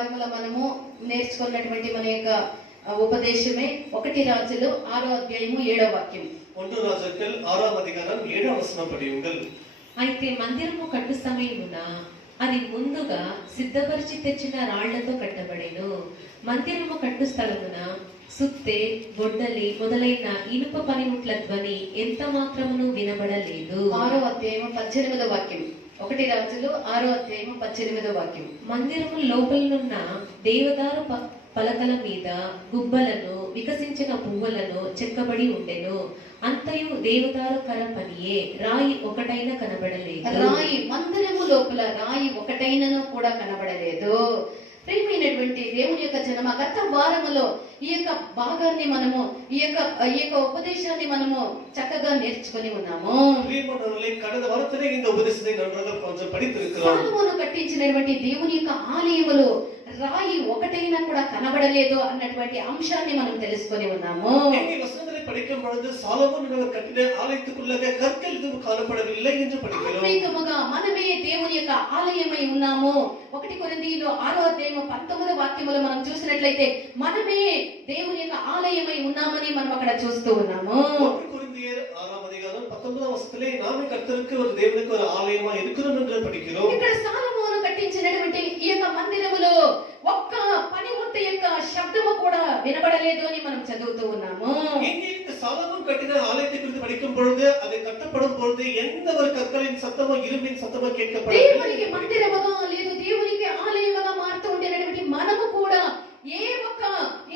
వారముల మనము నేర్చుకున్నటువంటి మన యొక్క ఉపదేశమే 1 రాజులు 6వ అధ్యాయము 7వ వాక్యం. 1 రాజులు 6వ అధ్యాయం 7వ వచనం పడియుంగల్. అయితే మందిరము కట్టు సమయమున అది ముందుగా సిద్ధపరిచి తెచ్చిన రాళ్లతో కట్టబడెను. మందిరము కట్టు స్థలమున సుత్తె, గొడ్డలి మొదలైన ఇనుప పనిముట్ల ధ్వని ఎంత మాత్రమును వినబడలేదు. 6వ అధ్యాయము 18వ వాక్యం. 1 రాజులు 6వ అధ్యాయము 18వ వాక్యం. మందిరము లోపలనున్న దేవదారు పలకల మీద గుబ్బలను, వికసించిన పువ్వులను చెక్కబడి ఉండెను. అంతయు దేవదారు కర పనియే, రాయి ఒకటైనా కనబడలేదు. రాయి మందిరము లోపల రాయి ఒకటైనను కూడా కనబడలేదు. ప్రియమైనటువంటి దేవుని యొక్క జనమ, గత వారములో ఈ యొక్క భాగాన్ని మనము ఈ యొక్క ఉపదేశాన్ని మనము చక్కగా నేర్చుకొని ఉన్నాము. కಳೆದ ವಾರದಲ್ಲಿ இந்த உபதேசத்தை நன்றாக கொஞ்சம் படித்திருக்கிறோம். సాలొమోను కట్టించినటువంటి దేవుని యొక్క ఆలయములో రాయి ఒకటైనా కూడా కనబడలేదు అన్నటువంటి అంశాన్ని మనం తెలుసుకొని ఉన్నాము. ఈ వచనங்களை படிக்கும் பொழுது சாலமோன் கட்டின ஆலயத்துக்குள்ளே கற்கள் எதுவும் காணப்படவில்லை என்று படிக்கிறோம். ఆత్మీయముగా మనమే దేవుని యొక్క ఆలయమై ఉన్నాము. 1 కొరింథీయులు 6వ అధ్యాయము 19వ వాక్యములో మనం చూసినట్లయితే మనమే దేవుని యొక్క ఆలయమై ఉన్నామని మనం అక్కడ చూస్తూ ఉన్నాము. 1 కొరింథీయులు 6వ అధ్యాయం 19వ వచనத்திலே நாமே கர்த்தருக்கு ஒரு தேவனுக்கு ஒரு ஆலயமா இருக்கிறோம் என்று படிக்கிறோம். ఇక్కడ సాలొమోను కట్టించినటువంటి ఈ యొక్క మందిరములో ఒక్క పనిముట్టు యొక్క శబ్దము కూడా వినబడలేదు అని మనం చదువుతూ ఉన్నాము. இந்த சாலமோன் கட்டின ஆலயத்தை குறித்து படிக்கும் பொழுது அது கட்டப்படும் பொழுது எந்த ஒரு கற்களின் சத்தமோ இரும்பின் சத்தமோ கேட்கப்படவில்லை. దేవునికి మందిరముగా లేదు, దేవునికి ఆలయముగా మారుతూ ఉండేటువంటి మనము కూడా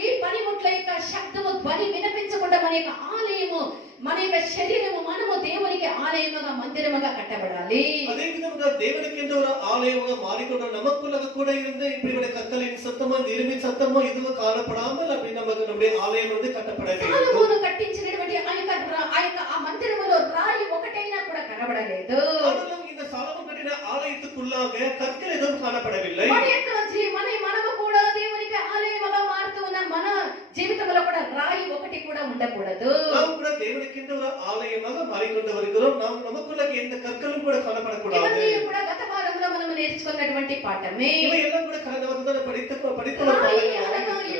ఏ పనిముట్ల యొక్క శబ్దము ధ్వని వినిపించకుండా మన యొక్క ఆలయము, మన యొక్క శరీరము, మనము దేవునికి ఆలయముగా మందిరముగా కట్టబడాలి. அதே விதமாக தேவனுக்கு என்ற ஒரு ஆலயமாக மாறிக்கொண்ட நமக்குள்ள கூட இருந்து இப்படிப்பட்ட கற்களின் சத்தமோ இரும்பின் சத்தமோ எதுவும் காணப்படாமல் அப்படி நமக்கு நம்முடைய ஆலயம் வந்து கட்டப்பட வேண்டும். సాలొమోను కట్టించినటువంటి ఆ మందిరములో రాయి ఒకటైనా కూడా కనబడలేదు. ஆனாலும் இந்த சாலமோன் கட்டின ஆலயத்துக்குள்ளாக கற்கள் எதுவும் காணப்படவில்லை. మనము కూడా దేవునికి ఆలయముగా మారుతూ ఉన్న మన జీవితంలో కూడా రాయి ఒకటి కూడా ఉండకూడదు. நாம் கூட தேவனுக்கு என்ற ஒரு ஆலயமாக மாறிக்கொண்டு வருகிறோம். நாம் நமக்குள்ள எந்த கற்களும் கூட காணப்படக்கூடாது. ఇవన్నీ కూడా గత వారంలో మనం నేర్చుకున్నటువంటి పాఠమే. ఇవన్నీ కూడా కಳೆದ వాರದಲ್ಲಿ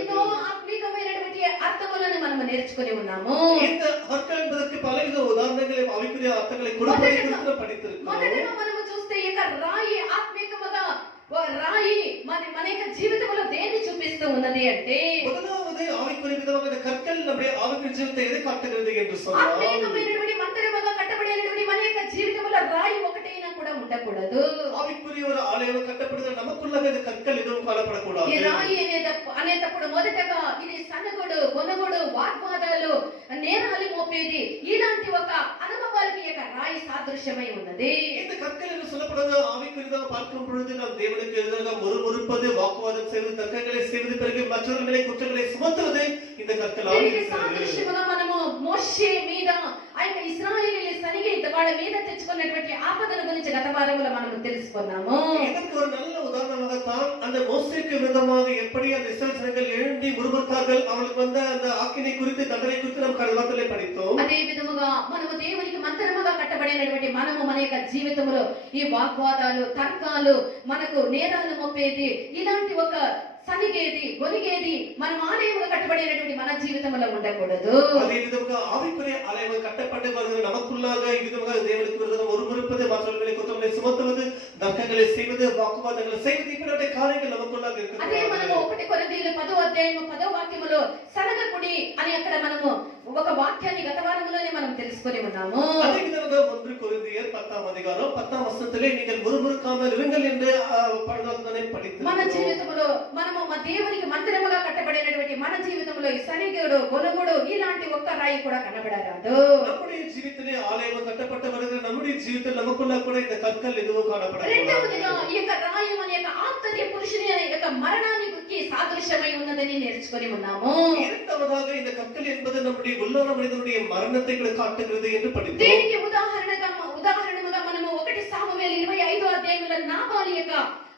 ఎన్నో ఆత్మీయమైనటువంటి అర్థములను మనం నేర్చుకొని ఉన్నాము. இந்த கற்கள் என்பதற்கு பலவித உதாரணங்களை ஆவிக்குரிய அர்த்தங்களை கொடுப்பதை குறித்து படித்திருக்கிறோம். మొదటగా మనము చూస్తే ఇక రాయి ఆత్మీయముగా రాయి మన యొక్క జీవితంలో దేన్ని చూపిస్తూ ఉన్నది అంటే, முதலாவது ஆவிக்குரிய விதமாக கற்கள் நம்முடைய ஆவிக்குரிய ஜீவிதத்தை எதை காட்டுகிறது என்று சொன்னால், ఆత్మీయమైనటువంటి మందిరముగా కట్టబడినటువంటి మన యొక్క జీవితంలో రాయి ఒకటైనా కూడా ఉండకూడదు. ஆவிக்குரிய ஒரு ஆலயம் கட்டப்படுகிற நமக்குள்ள இந்த கற்கள் எதுவும் காணப்படக்கூடாது. ఈ రాయి అనేటప్పుడు మొదటగా ఇది సనగుడు, గొనగుడు, వాగ్వాదాలు, నేరాలు మోపేది, ఇలాంటి ఒక అనుభవాలకి యొక్క రాయి సాదృశ్యమై ఉన్నది. இந்த கற்கள் என்று சொல்லப்படுவது ஆவிக்குரியதாக பார்க்கும் பொழுது நாம் தேவனுக்கு எதிராக முறுமுறுப்பது, வாக்குவாதம் செய்வது, தர்க்கங்களை செய்வது, பிறகு மற்றவர்களை குற்றங்களை சுமத்துவது இந்த கற்களாக సాదృశ్యముగా మనము మోషే మీద ఆ యొక్క ఇశ్రాయేలీయుల సనిగే వాళ్ళ మీద తెచ్చుకున్నటువంటి ఆపదల గురించి గత వారంలో మనం తెలుసుకున్నాము. இதற்கு ஒரு நல்ல உதாரணமாக தான் அந்த மோசேக்கு விரோதமாக எப்படி அந்த இஸ்ரவேல் ஜனங்கள் எழும்பி முறுமுறுத்தார்கள், அவங்களுக்கு வந்த அந்த ஆக்கினை குறித்து, தண்டனை குறித்து நாம் கடவாத்திலே படித்தோம். అదే విధముగా మనము దేవునికి మందిరముగా కట్టబడినటువంటి మనము మన యొక్క జీవితంలో ఈ వాగ్వాదాలు, తర్కాలు, మనకు నేరాలను మోపేది, ఇలాంటి ఒక సనిగేది, గొనిగేది మనం ఆలయముగా కట్టబడినటువంటి మన జీవితంలో ఉండకూడదు. அதே விதமாக ஆவிக்குரிய ஆலயமாக கட்டப்பட்டு வருகிற நமக்குள்ளாக விதமாக தேவனுக்கு விரோதமாக முறுமுறுப்பது, மற்றவர்களை குற்றங்களை சுமத்துவது, தர்க்கங்களை செய்வது, வாக்குவாதங்களை செய்வது, இப்படிப்பட்ட காரியங்கள் நமக்குள்ளாக இருக்கிறது. అదే మనము 1 కొరింథీయులు 10వ అధ్యాయము 10వ వాక్యములో సనగకుడి అని అక్కడ మనము ఒక వాక్యాన్ని గత వారములోనే మనం తెలుసుకొని ఉన్నాము. அதே விதமாக 1 கொரிந்தியர் 10వ అధ్యాయం 10వ వచనத்திலே நீங்கள் முறுமுறுக்காமல் இருங்கள் என்று பவுல் படித்தோம். మన జీవితంలో మనము మన దేవునికి మందిరముగా కట్టబడినటువంటి మన జీవితంలో ఈ సనిగడు, గొనగుడు ఇలాంటి ఒక్క రాయి కూడా కనబడరాదు. நம்முடைய జీవితంలో ఆలయం కట్టపట్ట வருகிற நம்முடைய జీవితంలో நமக்குள்ள కూడా இந்த கற்கள் எதுவும் காணப்படாது. రెండవదిగా ఈ యొక్క రాయి మన యొక్క ఆంతర్య పురుషుని యొక్క మరణానికి సాదృశ్యమై ఉన్నదని నేర్చుకొని ఉన్నాము. இரண்டாவதாக இந்த கற்கள் என்பது நம்முடைய உள்ளான மனிதனுடைய மரணத்தை காட்டுகிறது என்று படித்தோம். దీనికి ఉదాహరణగా మనము 1 సామువేలు 25వ అధ్యాయంలో నాబాలు యొక్క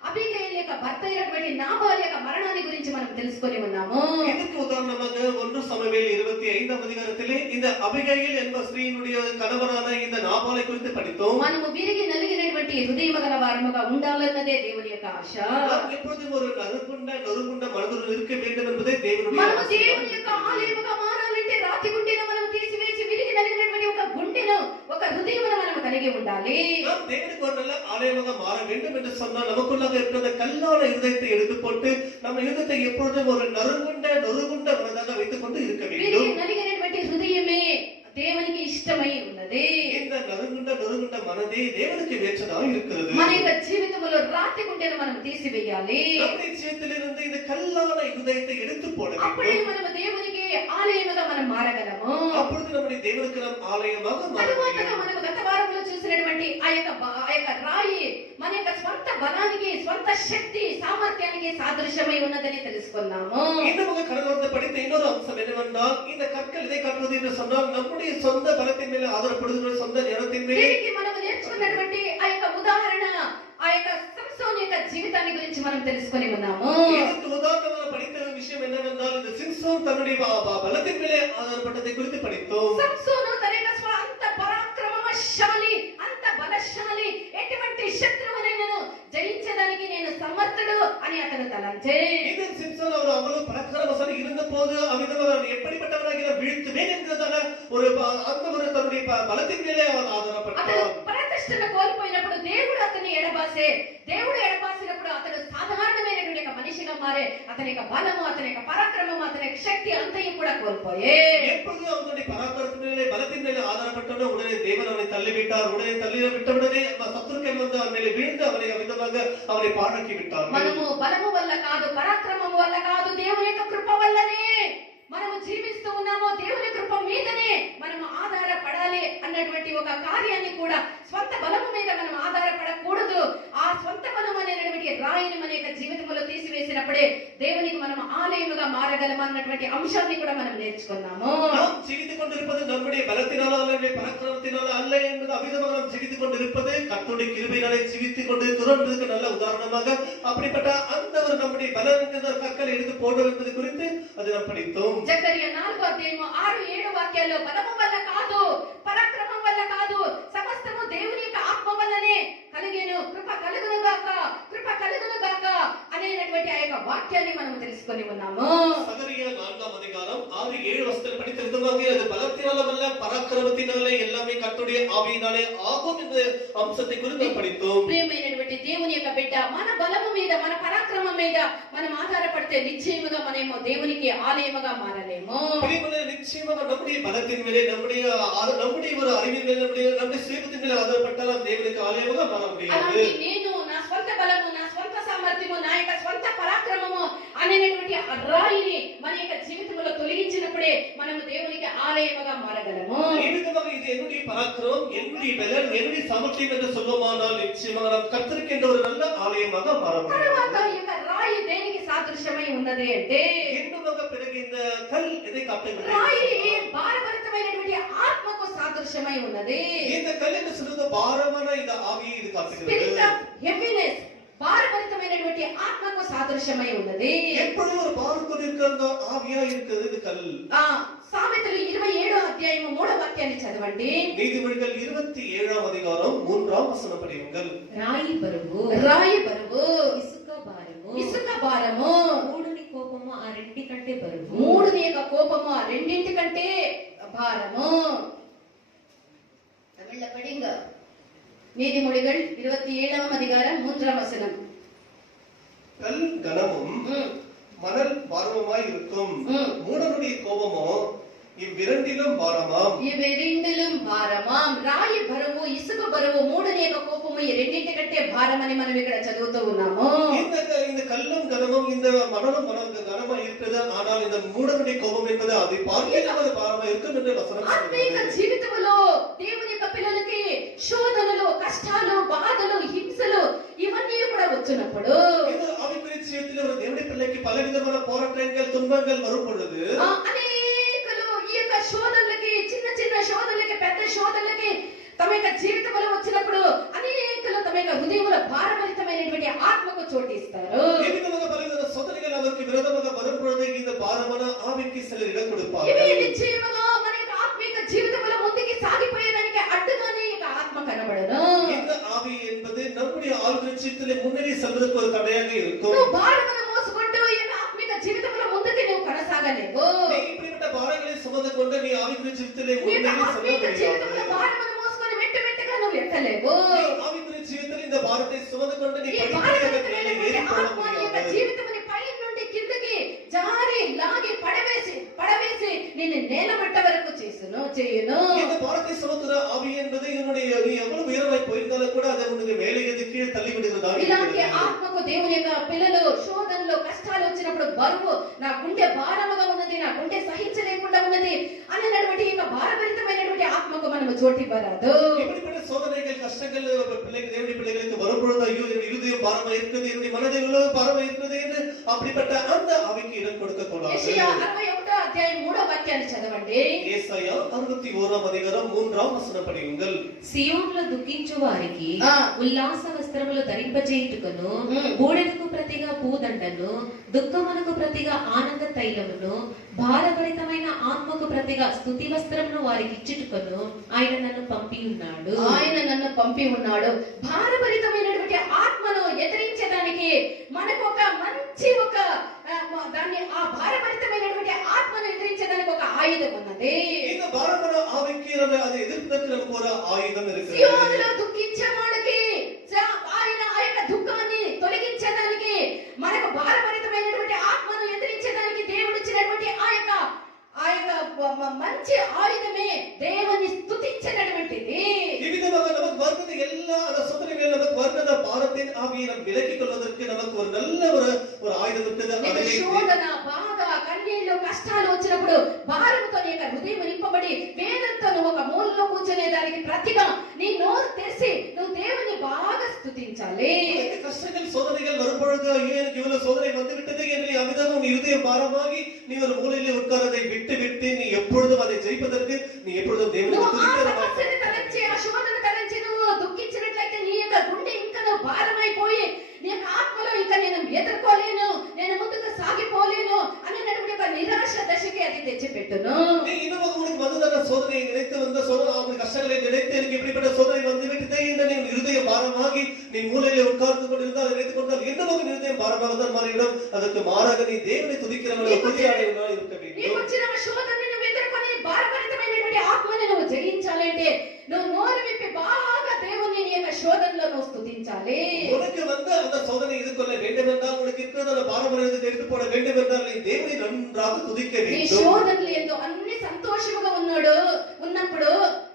అబీగయీల్ యొక్క భర్త అయినటువంటి నాబాల్ యొక్క మరణాన్ని గురించి మనం తెలుసుకొని ఉన్నాము. இதுக்கு உதாரணமாக 1 சாமுவேல் 25ஆம் அதிகாரத்திலே இந்த அபிகையில் என்ற ஸ்திரீயினுடைய கணவரான இந்த நாபாலை குறித்து படித்தோம். మనము విరిగి నలిగినటువంటి హృదయము గల వారముగా ఉండాలన్నదే దేవుని యొక్క ఆశ. நாம் எப்பொழுதும் ஒரு நொறுங்குண்ட மனதுடன் இருக்க வேண்டும் என்பதே தேவனுடைய మనము ஆசை. దేవుని యొక్క ఆలయముగా మారాలంటే రాతి గుండెను మనం తీసివేసి విరిగి నలిగినటువంటి ఒక గుండెను ఒక హృదయమును మనం కలిగి ఉండాలి. நாம் தேவனுக்கு ஒரு நல்ல ஆலயமாக மாற வேண்டும் என்று சொன்னால் நமக்குள்ளாக இருக்கிற கல்லான இருதயத்தை எடுத்து போட்டு நம்ம இருதயத்தை எப்பொழுதும் ஒரு நொறுங்குண்ட மனதாக வைத்துக் கொண்டு இருக்க வேண்டும். విరిగి నలిగినటువంటి హృదయమే దేవునికి ఇష్టమై ఉన్నది. இந்த நொறுங்குண்ட மனதே தேவனுக்கு ஏற்றதாக இருக்கிறது. మన యొక్క జీవితంలో రాతి గుండెను మనం తీసివేయాలి. நம்முடைய జీవితంలో இந்த கல்லான இருதயத்தை எடுத்து போட అప్పుడే வேண்டும். మనం దేవునికి ఆలయముగా మనం మారగలము. அப்பொழுது நம்முடைய தேவனுக்கு நாம் ஆலயமாக மாற తరువాత முடியும். మనం గత వారంలో చూసినటువంటి ఆ యొక్క రాయి మన యొక్క స్వంత బలానికి స్వంత శక్తి సామర్థ్యానికి సాదృశ్యమై ఉన్నదని తెలుసుకున్నాము. இன்னும் கடந்த படித்த இன்னொரு அம்சம் என்னவென்றால் இந்த கற்கள் இதை காட்டுவது என்று சொன்னால் நம்முடைய சொந்த பலத்தின் மேலே ஆதரப்படுகிற சொந்த ஞானத்தின் மேலே దీనికి మనం నేర్చుకున్నటువంటి ఆ యొక్క ఉదాహరణ ఆ యొక్క సంసోన్ యొక్క జీవితాన్ని గురించి మనం తెలుసుకొని ఉన్నాము. இதற்கு உதாரணமாக படித்த விஷயம் என்னவென்றால் இந்த சிம்சோன் தன்னுடைய பலத்தின் மேலே ஆதரப்பட்டதை குறித்து படித்தோம். సంసోను తన యొక్క అంత పరాక్రమశాలి అంత బలశాలి ఎటువంటి శత్రువునైనను జయించడానికి నేను సమర్థుడు అని అతను తలంచే. இந்த சிம்சோன் அவர் அவ்வளவு பராக்கிரமசாலி இருந்தபோது அவன் எப்படிப்பட்டவனாக வீழ்த்துவேன் என்கிறதான ஒரு அந்த ஒரு தன்னுடைய பலத்தின் மேலே அவர் అతను ஆதரப்பட்டார். ప్రతిష్టను కోల్పోయినప్పుడు దేవుడు అతన్ని ఎడబాసే. దేవుడు ఎడబాసినప్పుడు అతను సాధారణమైనటువంటి ఒక మనిషిగా మారే. అతని యొక్క బలము అతని యొక్క పరాక్రమము అతని యొక్క శక్తి అంతయు కూడా కోల్పోయే. எப்பொழுது அவனுடைய பராக்கிரமத்தின் மேலே பலத்தின் மேலே ஆதரப்பட்டனோ உடனே தேவன் அவனை தள்ளிவிட்டார். உடனே தள்ளிவிட்டவுடனே சத்துருக்கள் வந்து அவன் மேலே விழுந்து அவனை அவிதமாக அவனை பாழாக்கி விட்டார். మనము బలము వల్ల కాదు పరాక్రమము వల్ల కాదు దేవుని యొక్క కృప వల్లనే మనము జీవిస్తూ ఉన్నాము. దేవుని కృప మీదనే మనము ఆధారపడాలి అన్నటువంటి ఒక కార్యాన్ని కూడా స్వంత బలము మీద మనం ఆధారపడకూడదు. ఆ స్వంత బలం అనేటువంటి రాయిని మన యొక్క జీవితంలో తీసివేసినప్పుడే దేవునికి మనం ఆలయముగా మారగలం అన్నటువంటి అంశాన్ని కూడా మనం నేర్చుకున్నాము. நாம் ஜீவித்துக் கொண்டிருப்பது நம்முடைய பலத்தினால அல்ல பராக்கிரமத்தினால அல்ல என்பது அவிதமாக நாம் ஜீவித்துக் கொண்டிருப்பது கர்த்தருடைய கிருபையினாலே ஜீவித்துக் கொண்டு துறந்ததுக்கு நல்ல உதாரணமாக அப்படிப்பட்ட அந்த ஒரு நம்முடைய பலம் என்கிற கற்களை எடுத்து போடுவது என்பது குறித்து அது நாம் படித்தோம். జకరియా 4వ అధ్యాయము 6-7 వాక్యాల్లో బలము వల్ల కాదు పరాక్రమం వల్ల కాదు సమస్తము దేవుని యొక్క ఆత్మ వల్లనే కలిగేను కృప కలుగును గాక అనేటువంటి ఆ యొక్క వాక్యాన్ని మనం తెలుసుకొని ఉన్నాము. சகரியா 4ஆம் அதிகாரம் 6-7 வசனங்கள் படித்த விதமாக அது பலத்தினால அல்ல பராக்கிரமத்தினாலே எல்லாமே கர்த்தருடைய ஆவியினாலே ஆகும் என்ற அம்சத்தை குறித்து படித்தோம். ప్రియమైనటువంటి దేవుని యొక్క బిడ్డ మన బలము మీద మన పరాక్రమం మీద మనం ఆధారపడితే నిశ్చయముగా మనము దేవునికి ఆలయముగా మారలేము. பிரியமான நிச்சயமாக நம்முடைய பலத்தின் மேலே நம்முடைய ஒரு அறிவின் மேலே நம்முடைய சேவத்தின் மேலே ஆதரப்பட்டால் நாம் தேவனுக்கு ஆலயமாக மாற முடியாது. అలాంటి నేను నా స్వంత బలము నా స్వంత సామర్థ్యము నా యొక్క స్వంత పరాక్రమము అనేటువంటి ఆ రాయిని మన యొక్క జీవితంలో తొలగించినప్పుడే మనము దేవునికి ఆలయముగా మారగలము. ఈ విధமாக இது என்னுடைய பராக்கிரமம் என்னுடைய பலன் என்னுடைய சாமர்த்தியம் என்று சொல்லுமானால் நிச்சயமாக நாம் கர்த்தருக்கு என்ற ஒரு நல்ல ஆலயமாக மாற తరువాత முடியாது. ఈ యొక్క రాయి దేనికి సాదృశ్యమై ఉన్నది అంటే இன்னுமாக பிறகு இந்த கல் எதை காட்டுகிறது? రాయి భారభరితమైనటువంటి ఆత్మకు సాదృశ్యమై ఉన్నది. இந்த கல் என்று சொல்றது பாரமான இந்த ஆவியை இது స్పిరిట్ காட்டுகிறது. ఆఫ్ హెవీనెస్ భారభరితమైనటువంటి ఆత్మకు సాదృశ్యమై ఉన్నది. எப்பொழுது ஒரு பாரத்தோடு இருக்கிற அந்த ஆவியா இருக்கிறது இது கல். సామెతలు 27వ అధ్యాయము 3వ వాక్యాన్ని చదవండి. நீதிமொழிகள் 27ஆம் அதிகாரம் 3ஆம் வசனம் படியுங்கள். రాయి బరువు ఇసుక భారము మూడుని కోపము ఆ రెండి కంటే బరువు. మూడుని యొక్క కోపము ఆ రెండింటి కంటే భారము. தமிழ்ல படிங்க. நீதிமொழிகள் 27ஆம் அதிகாரம் 3ஆம் வசனம். கல் கனமும் மணல் பாரமாய் இருக்கும். மூடனுடைய கோபமோ இவ்விரண்டிலும் பாரமாம். రాయి బరువు ఇసుక బరువు మూడుని యొక్క కోపము ఈ రెండింటి కంటే భారమని మనం ఇక్కడ చదువుతూ ఉన్నాము. இந்த கல்லும் கனமும் இந்த மணலும் கனமா இருக்கிறது. ஆனால் இந்த மூடனுடைய கோபம் என்பது அதை பார்க்கிறது பாரமா இருக்கும் என்று வசனம் ఆత్మీయ சொல்கிறது. జీవితంలో దేవుని యొక్క పిల్లలకి శోధనలు కష్టాలు బాధలు హింసలు ఇవన్నీ కూడా వచ్చినప్పుడు இது ஆவிக்குரிய ஜீவிதத்தில் ஒரு தேவனுடைய பிள்ளைக்கு பலவிதமான போராட்டங்கள் துன்பங்கள் வரும் பொழுது అనేకలు ఈ యొక్క శోధనలకి చిన్న చిన్న శోధనలకి పెద్ద శోధనలకి తమ యొక్క జీవితంలో వచ్చినప్పుడు అనేకలు తమ యొక్క హృదయంలో భారభరితమైనటువంటి ఆత్మకు చోటిస్తారు. ఆవికి சிலர் இடம் ఇవి கொடுப்பார்கள். నిశ్చయముగా మన యొక్క ఆత్మీయ జీవితంలో ముందుకి సాగిపోయేదానికి అడ్డుగానే ఈ యొక్క ఆత్మ కనబడను. இந்த ஆவி என்பது நம்முடைய ஆளுகை ஜீவிதத்திலே முன்னேறி செல்வதற்கு ஒரு தடையாக இருக்கும். నువ్వు భారమును మోసుకుంటూ ఈ యొక్క ఆత్మీయ జీవితంలో ముందుకి నువ్వు కొనసాగలేవు. நீ இப்படிப்பட்ட பாரங்களை சுமந்து கொண்டு நீ ஆவிக்குரிய ஜீவிதத்திலே నీ యొక్క முன்னேறி செல்ல ఆత్మీయ జీవితంలో முடியாது. భారమును మోసుకొని మెట్టుగా నువ్వు ఎక్కలేవు. நீ ஆவிக்குரிய ஜீவிதத்தில் இந்த பாரத்தை சுமந்து கொண்டு நீ ఈ படிப்படியாக மேலே భారమైనటువంటి ஏறி போக ఆత్మ నీ యొక్క முடியாது. జీవితముని పై నుండి కిందకి జారి లాగి పడవేసి నిన్ను నేలమట్ట వరకు చేయును. இந்த பாரத்தை சுமத்துற ஆவி என்பது என்னுடைய நீ எவ்வளவு உயரமாய் போயிருந்தாலும் கூட அதை உனக்கு மேலே எது கீழே தள்ளி விடுகிறதாக ఇలాంటి இருக்கிறது. ఆత్మకు దేవుని యొక్క పిల్లలు శోధనలో కష్టాలు వచ్చినప్పుడు బరువు నా గుండె భారముగా ఉన్నది, నా గుండె సహించలేకుండా ఉన్నది అనేటువంటి ఈ యొక్క భారభరితమైనటువంటి ఆత్మకు మనము చోటివ్వరాదు. இப்படிப்பட்ட சோதனைகள் கஷ்டங்கள் பிள்ளைகள் தேவனுடைய பிள்ளைகளுக்கு வரும்பொழுது ஐயோ என் இருதயம் பாரமா இருக்குது, என்னுடைய மனதை இவ்வளவு பாரமா இருக்குது என்று அப்படிப்பட்ட அந்த ஆவிக்கு இடம் கொடுக்க கூடாது. యెషయా 61వ అధ్యాయం 3వ వాక్యాన్ని చదవండి. ஏசாயா 61వ அதிகாரம் 3వ వచనం படியுங்கள். సియోనులో దుఃఖించు వారికి ఆ. ఉల్లాస వస్త్రములు ధరింపజేయుటకును ఉమ్. బూడెలకు ప్రతిగా పూదండను దుఃఖమునకు ప్రతిగా ఆనంద తైలమును భారభరితమైన ఆత్మకు ప్రతిగా స్తుతి వస్త్రమును వారికి ఇచ్చుటకును ఆయన నన్ను పంపి ఉన్నాడు. ఆయన నన్ను పంపి ఉన్నాడు. భారభరితమైనటువంటి ఆత్మను ఎదిరించడానికి మనకు ఒక మంచి దాన్ని ఆ భారభరితమైనటువంటి ఆత్మను ఎదిరించడానికి ఒక ఆయుధం ఉన్నది. இந்த பாரமான ஆவிக்கு நம்ம அதை எதிர்ப்பதற்கு நமக்கு ஒரு ஆயுதம் இருக்கிறது. సియోనులో దుఃఖించే వాళ్ళకి ఆయన ఆ యొక్క దుఃఖాన్ని తొలగించడానికి మనకు భారభరితమైనటువంటి ఆత్మను ఎదిరించడానికి దేవుడు ఇచ్చినటువంటి ఆ యొక్క మంచి ఆయుధమే దేవుని స్తుతించనటువంటిది. ఈ విధంగా நமக்கு வருவது எல்லா அந்த சோதனைகள் நமக்கு வருகிற பாரத்தின் ஆவியை நாம் விலக்கிக் கொள்வதற்கு நமக்கு ஒரு நல்ல ஒரு ஆயுதம் இருக்குது. నీకు శోధన, బాధ, కన్నీళ్లు, కష్టాలు వచ్చినప్పుడు భారముతో నీ యొక్క హృదయం నింపబడి వేదంతో నువ్వు ఒక మూలలో కూర్చునే దానికి ప్రతిగా నీ నోరు తెరిచి నువ్వు దేవుని బాగా స్తుతించాలి. இந்த கஷ்டங்கள் சோதனைகள் வரும்பொழுது ஐயோ எனக்கு இவ்வளவு சோதனை வந்து விட்டது என்று அமிதமாக உன் இருதயம் பாரமாகி நீ ஒரு மூலையிலே உட்கார்றதை விட்டு நீ எப்பொழுதும் அதை ஜெயிப்பதற்கு நீ எப்பொழுதும் தேவனை నువ్వు ఆ துதிக்கிற సమస్యను తలంచి ఆ శోధన తలంచి నువ్వు దుఃఖించినట్లయితే నీ యొక్క గుండె ఇంకా నువ్వు భారమైపోయి నీ యొక్క ఆత్మలో ఇంకా నేను ఎదుర్కోలేను, నేను ముందుకు సాగిపోలేను అనేటువంటి ఒక నిరాశ దశకి అది తెచ్చిపెట్టును. நீ இன்னும் உனக்கு வந்ததான சோதனையை நினைத்து வந்த சோதனை அவனுடைய கஷ்டங்களை நினைத்து எனக்கு இப்படிப்பட்ட சோதனை வந்து விட்டதே என்று நீ இருதயம் பாரமாகி நீ மூலையிலே உட்கார்ந்து கொண்டிருந்தால் நினைத்துக் கொண்டால் என்னவோ இருதயம் பாரமாக தான் மாறிவிடும். அதற்கு மாறாக நீ தேவனை துதிக்கிறவனாக துதியாடுவனாக இருக்க నీకు வேண்டும். వచ్చిన శోధనని నువ్వు ఎదుర్కొని భారభరితమైనటువంటి ఆత్మని నువ్వు జయించాలంటే నువ్వు నోరు విప్పి బాగా దేవుని నీ యొక్క శోధనలో నువ్వు స్తుతించాలి. உனக்கு வந்து அந்த சோதனை எதிர்கொள்ள வேண்டும் என்றால் உனக்கு இருக்கிற பாரம்பரியத்தை எடுத்து போட வேண்டும் என்றால் நீ தேவனை நன்றாக துதிக்க నీ வேண்டும். శోధనలు ఏందో అన్ని సంతోషముగా ఉన్నప్పుడు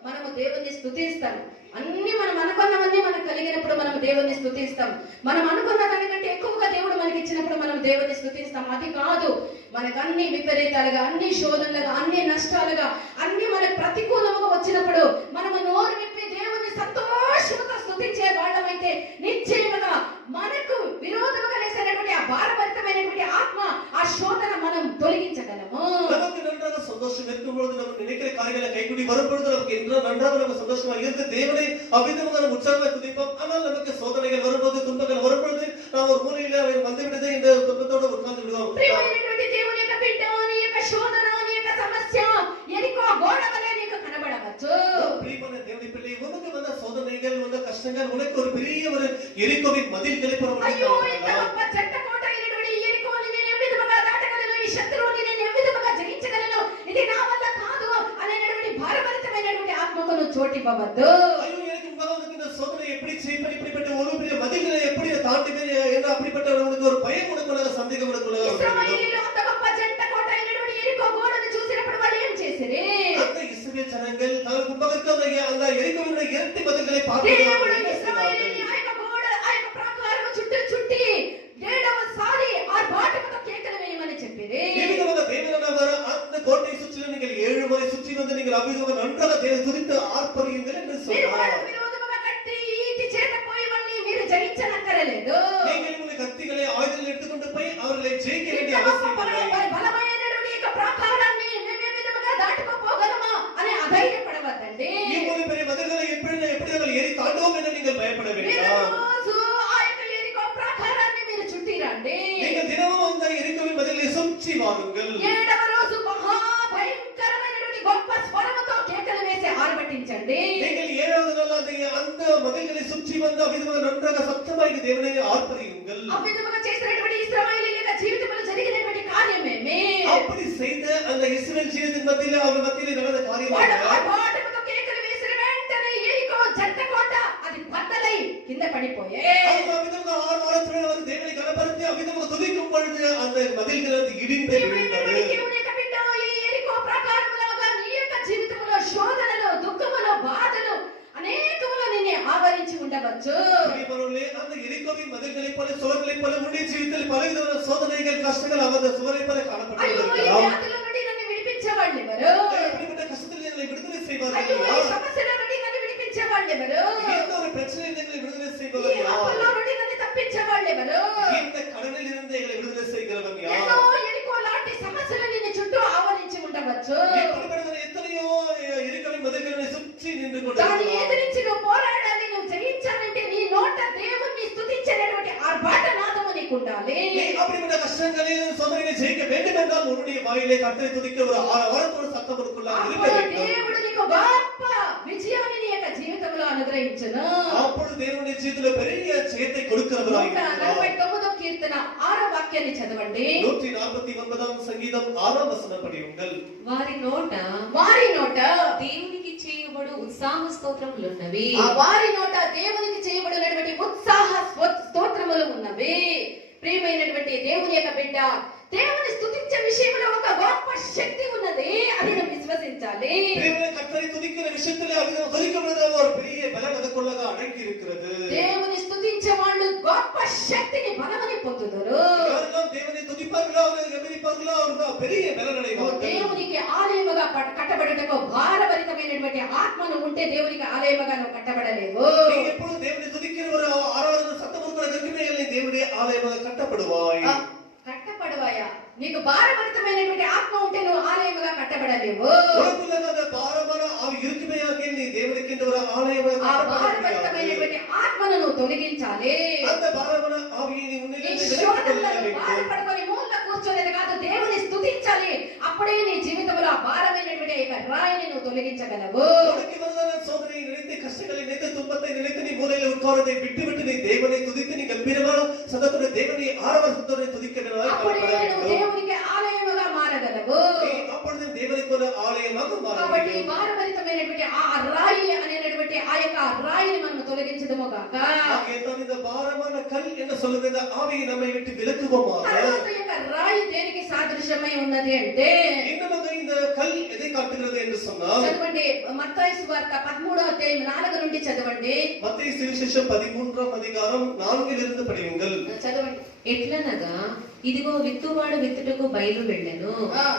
మనము దేవుణ్ణి స్తుతిస్తాం. అన్ని మనం అనుకున్నవన్నీ మనకు కలిగినప్పుడు మనం దేవుణ్ణి స్తుతిస్తాం. మనం అనుకున్న దానికంటే ఎక్కువగా దేవుడు మనకి ఇచ్చినప్పుడు మనం దేవుణ్ణి స్తుతిస్తాం. అది కాదు, మనకు అన్ని విపరీతాలుగా, అన్ని శోధనలుగా, అన్ని నష్టాలుగా, అన్ని మనకు ప్రతికూలముగా వచ్చినప్పుడు మనము నోరు విప్పి దేవుణ్ణి సంతోషంగా స్తుతించే వాళ్ళమైతే నిశ్చయముగా మనకు విరోధముగా లేసినటువంటి ఆ భారభరితమైనటువంటి ఆత్మ, ఆ శోధన మనం తొలగించగలము. நமக்கு நன்றாக சந்தோஷம் இருக்கும் பொழுது நம்ம நினைக்கிற காரியங்களை கைகூடி வரும் பொழுது நமக்கு என்ன நன்றாக நம்ம சந்தோஷமா இருந்து தேவனை அவ்விதமாக நம்ம உற்சாகமாக துதிப்போம். ஆனால் நமக்கு சோதனைகள் வரும்போது, துன்பங்கள் வரும்பொழுது நாம் ஒரு மூலையிலே அவர் வந்துவிட்டது என்ற துன்பத்தோடு உட்கார்ந்து விடுவோம். ప్రియమైనటువంటి దేవుని యొక్క బిడ్డ, నీ యొక్క శోధన, నీ యొక్క సమస్య ఎరికో గోడ వలె నీకు కనబడవచ్చు. பிரியமான தேவனுடைய பிள்ளை, உனக்கு வந்த சோதனைகள், வந்த கஷ்டங்கள் உனக்கு ஒரு பெரிய ஒரு எரிகோவின் மதில்களை అయ్యో, ఇంత గొప్ప చెడ్డ కోట అయినటువంటి ఈ ఎరికోని నేను ఏ విధముగా దాటగలను, ఈ శత్రువుని నేను ఏ విధముగా జయించగలను, ఇది నా వల్ల కాదు అనేటువంటి భారభరితమైనటువంటి ఆత్మకు నువ్వు చోటివ్వవద్దు. ஐயோ எனக்கு முன்பாக இந்த சோதனை எப்படி செய்ப்பேன், இப்படிப்பட்ட ஒரு பெரிய மதில்களை எப்படி தாண்டுவேன் என்று அப்படிப்பட்ட உனக்கு ஒரு பயம் உனக்குள்ள, சந்தேகம் உனக்குள்ள. ఇశ్రాయేలీయులు అంత గొప్ప చెడ్డ కోట అయినటువంటి ఎరికో గోడను చూసినప్పుడు వాళ్ళు ఏం చేసిరి? அந்த இஸ்ரவேல் ஜனங்கள் தங்கள் முன்பாக இருக்க அந்த எரிகோவினுடைய இரட்டை மதில்களை దేవుడు பார்த்து ఇశ్రాయేలీయుల్ని ఆ యొక్క గోడ, ఆ యొక్క ప్రాకారము చుట్టి 7వసారి ఆ బాటముతో కేకలు వేయమని చెప్పిరి. விதமாக தேவனானவர் அந்த கோட்டை சுற்றிலும் நீங்கள் 7 முறை சுற்றி வந்து நீங்கள் அவ்விதமாக நன்றாக தேவனை துதித்து ஆர்ப்பரியுங்கள் என்று మీరు சொன்னார். వాళ్ళకు విరోధముగా కట్టి ఈటి చేత పోయి వాళ్ళని మీరు జయించనక్కరలేదు. நீங்கள் உங்களுடைய கத்திகளை ஆயுதங்களை எடுத்துக்கொண்டு போய் அவர்களை ஜெயிக்க வேண்டிய ఇంత அவசியம் గొప్ప இல்லை. బలమైనటువంటి యొక్క ప్రాకారాన్ని మేము ఏ విధముగా దాటుకోగలమా అని అధైర్యపడవద్దండి. இவ்வளவு பெரிய மதில்களை எப்படி நாங்கள் ஏறி தாண்ட மதில்களை சுற்றி வந்து அவ்விதமாக நன்றாக சத்தமாய் தேவனை ஆர்ப்பரியுங்கள். ఆ విధముగా చేసినటువంటి ఇశ్రాయేలీయుల యొక్క జీవితంలో జరిగినటువంటి కార్యమేమి? அப்படி செய்த அந்த இஸ்ரவேல் ஜீவிதத்தின் மத்தியிலே அவர் மத்தியிலே நடந்த காரியம் వాడు என்ன? ఆర్భాటముతో కేకలు వేసిన వెంటనే ఎరికో జంట కోట అది బద్దలై కింద పడిపోయే. அவங்க அவ்விதமாக ஆர்வாரத்துடன் வந்து தேவனை கனப்படுத்தி அவ்விதமாக துதிக்கும் பொழுது அந்த மதில்கள் வந்து இடிந்து விழுந்தது. దేవుని యొక్క బిడ్డ ఈ ఎరికో ప్రాకారములాగా నీ యొక్క జీవితంలో శోధనలు, దుఃఖములు, బాధలు అనేకములు నిన్ను ఆవరించి ఉండవచ్చు. பிரியமானவர்களே, அந்த எரிகோவின் மதில்களைப் போல சுவர்களைப் போல உன்னுடைய ஜீவிதத்தில் பலவிதமான சோதனைகள் கஷ்டங்கள் அந்த சுவரைப் போல అయ్యో, ఈ காணப்பட்டிருக்கலாம். వ్యాధుల నుండి నన్ను విడిపించేవాళ్ళు ఎవరు? இப்படிப்பட்ட கஷ்டத்தில் எங்களை விடுதலை అయ్యో, செய்வார்கள் ఈ யார்? సమస్యల నుండి నన్ను విడిపించేవాళ్ళు ఎవరు? எந்த ஒரு பிரச்சனையில் எங்களை விடுதலை ఈ செய்பவர் யார்? అప్పుల నుండి నన్ను తప్పించేవాళ్ళు ఎవరు? இந்த கடனில் இருந்து எங்களை விடுதலை செய்கிறவன் ఎన్నో யார்? ఎరికో లాంటి సమస్యలు నిన్ను చుట్టూ ఆవరించి ఉండవచ్చు. இப்படிப்பட்ட எத்தனையோ எரிகோவின் மதில்களை சுற்றி நின்று దాన్ని கொண்டிருக்கிறார். ఎదిరించి నువ్వు పోరాడాలి, నువ్వు జయించాలంటే నీ నోట దేవుణ్ణి స్తుతించేటటువంటి ఆర్భాట నాదము నీకు ఉండాలి. அப்படிப்பட்ட கஷ்டங்களில் சோதனைகளை ஜெயிக்க வேண்டும் என்றால் உன்னுடைய வாயிலே கர்த்தரை துதிக்க ஒரு ஆரத்தோடு சத்தம் கொடுக்குள்ளாக இருக்க అప్పుడు வேண்டும். దేవుడు నీకు గొప్ప విజయాన్ని నీ యొక్క జీవితంలో అనుగ్రహించును. அப்பொழுது தேவனுடைய ஜீவிதத்தில் பெரிய ஜெயத்தை கொடுக்கிறவராய் இருக்கிறார். 149వ కీర్తన 6వ వాక్యాన్ని చదవండి. 149వ సంగీతం 6వ వచనం படியுங்கள். వారి నోట వారి నోట దేవునికి చేయబడు ఉత్సాహ స్తోత్రములున్నవి. ఆ వారి నోట దేవునికి చేయబడినటువంటి ఉత్సాహ స్తోత్రములు ఉన్నవి. ప్రియమైనటువంటి దేవుని యొక్క బిడ్డ, దేవుని స్తుతించే విషయంలో ఒక గొప్ప శక్తి ఉన్నది, అది నువ్వు విశ్వసించాలి. தேவனை கர்த்தரை துதிக்கிற விஷயத்திலே அவிதம் துதிக்கப்படுகிற ஒரு பெரிய பலன் அதுக்குள்ளாக அடங்கி இருக்கிறது. దేవుని స్తుతించే వాళ్ళు గొప్ప శక్తిని బలమని పొందుతారు. யாரெல்லாம் தேவனை துதிப்பார்களோ அவர்கள் கவனிப்பார்களோ அவர்கள் பெரிய பலன் அடைவார்கள். దేవునికి ఆలయముగా కట్టబడుటకు భారభరితమైనటువంటి ఆత్మను ఉంటే దేవునికి ఆలయముగా నువ్వు కట్టబడలేవు. நீ எப்பொழுது தேவனை துதிக்கிற ஒரு ஆராதனை சத்தம் இருக்கிற நீ தேவனுடைய ஆலயமாக கட்டப்படுவாய். కట్టబడవాయా? నీకు భారభరితమైనటువంటి ఆత్మ ఉంటే నువ్వు ఆలయముగా కట్టబడలేవు. உனக்குள்ள அந்த பாரமான ஆவி இருக்குமேயாக நீ தேவனுக்கு ஒரு ஆலயமாக ఆ கட்டப்பட భారభరితమైనటువంటి ఆత్మను నువ్వు తొలగించాలి. அந்த பாரமான ஆவியை நீ ఈ உன்னிலே శోధనలను బాధపడుకొని మూల కూర్చొనేది కాదు, దేవుని స్తుతించాలి. అప్పుడే నీ జీవితంలో ఆ భారమైనటువంటి యొక్క రాయిని నువ్వు తొలగించగలవు. உனக்கு வந்ததான சோதனையை நினைத்து கஷ்டங்களை நினைத்து துன்பத்தை நினைத்து நீ மூலையில் உட்கார்வதை விட்டு நீ தேவனை துதித்து நீ கம்பீரமான சத்தத்தோட தேவனை ஆரவார சத்தத்தோட துதிக்க అప్పుడే నువ్వు దేవునికి ఆలయముగా మారగలవు. அப்பொழுது தேவனுக்கு ஒரு ஆலயமாக కాబట్టి மாறும். భారభరితమైనటువంటి ఆ రాయి అనేటువంటి ఆ యొక్క రాయిని మనం తొలగించదము గాక. இந்த பாரமான கல் என்ன சொல்லுது? இந்த ஆவியை நம்மை விட்டு விலக்குவோமாக. తర్వాత ఈ యొక్క రాయి దేనికి సాదృశ్యమై ఉన్నది అంటే, இன்னும் இந்த கல் எதை காட்டுகிறது என்று சொன்னால் చదవండి మత్తయి సువార్త 13వ అధ్యాయం 4 నుండి చదవండి. மத்தேயு சுவிசேஷம் 13ஆம் அதிகாரம் 4 படியுங்கள். చదవండి. ఎట్లనగా ఇదిగో విత్తువాడు విత్తుటకు బయలు వెళ్ళెను.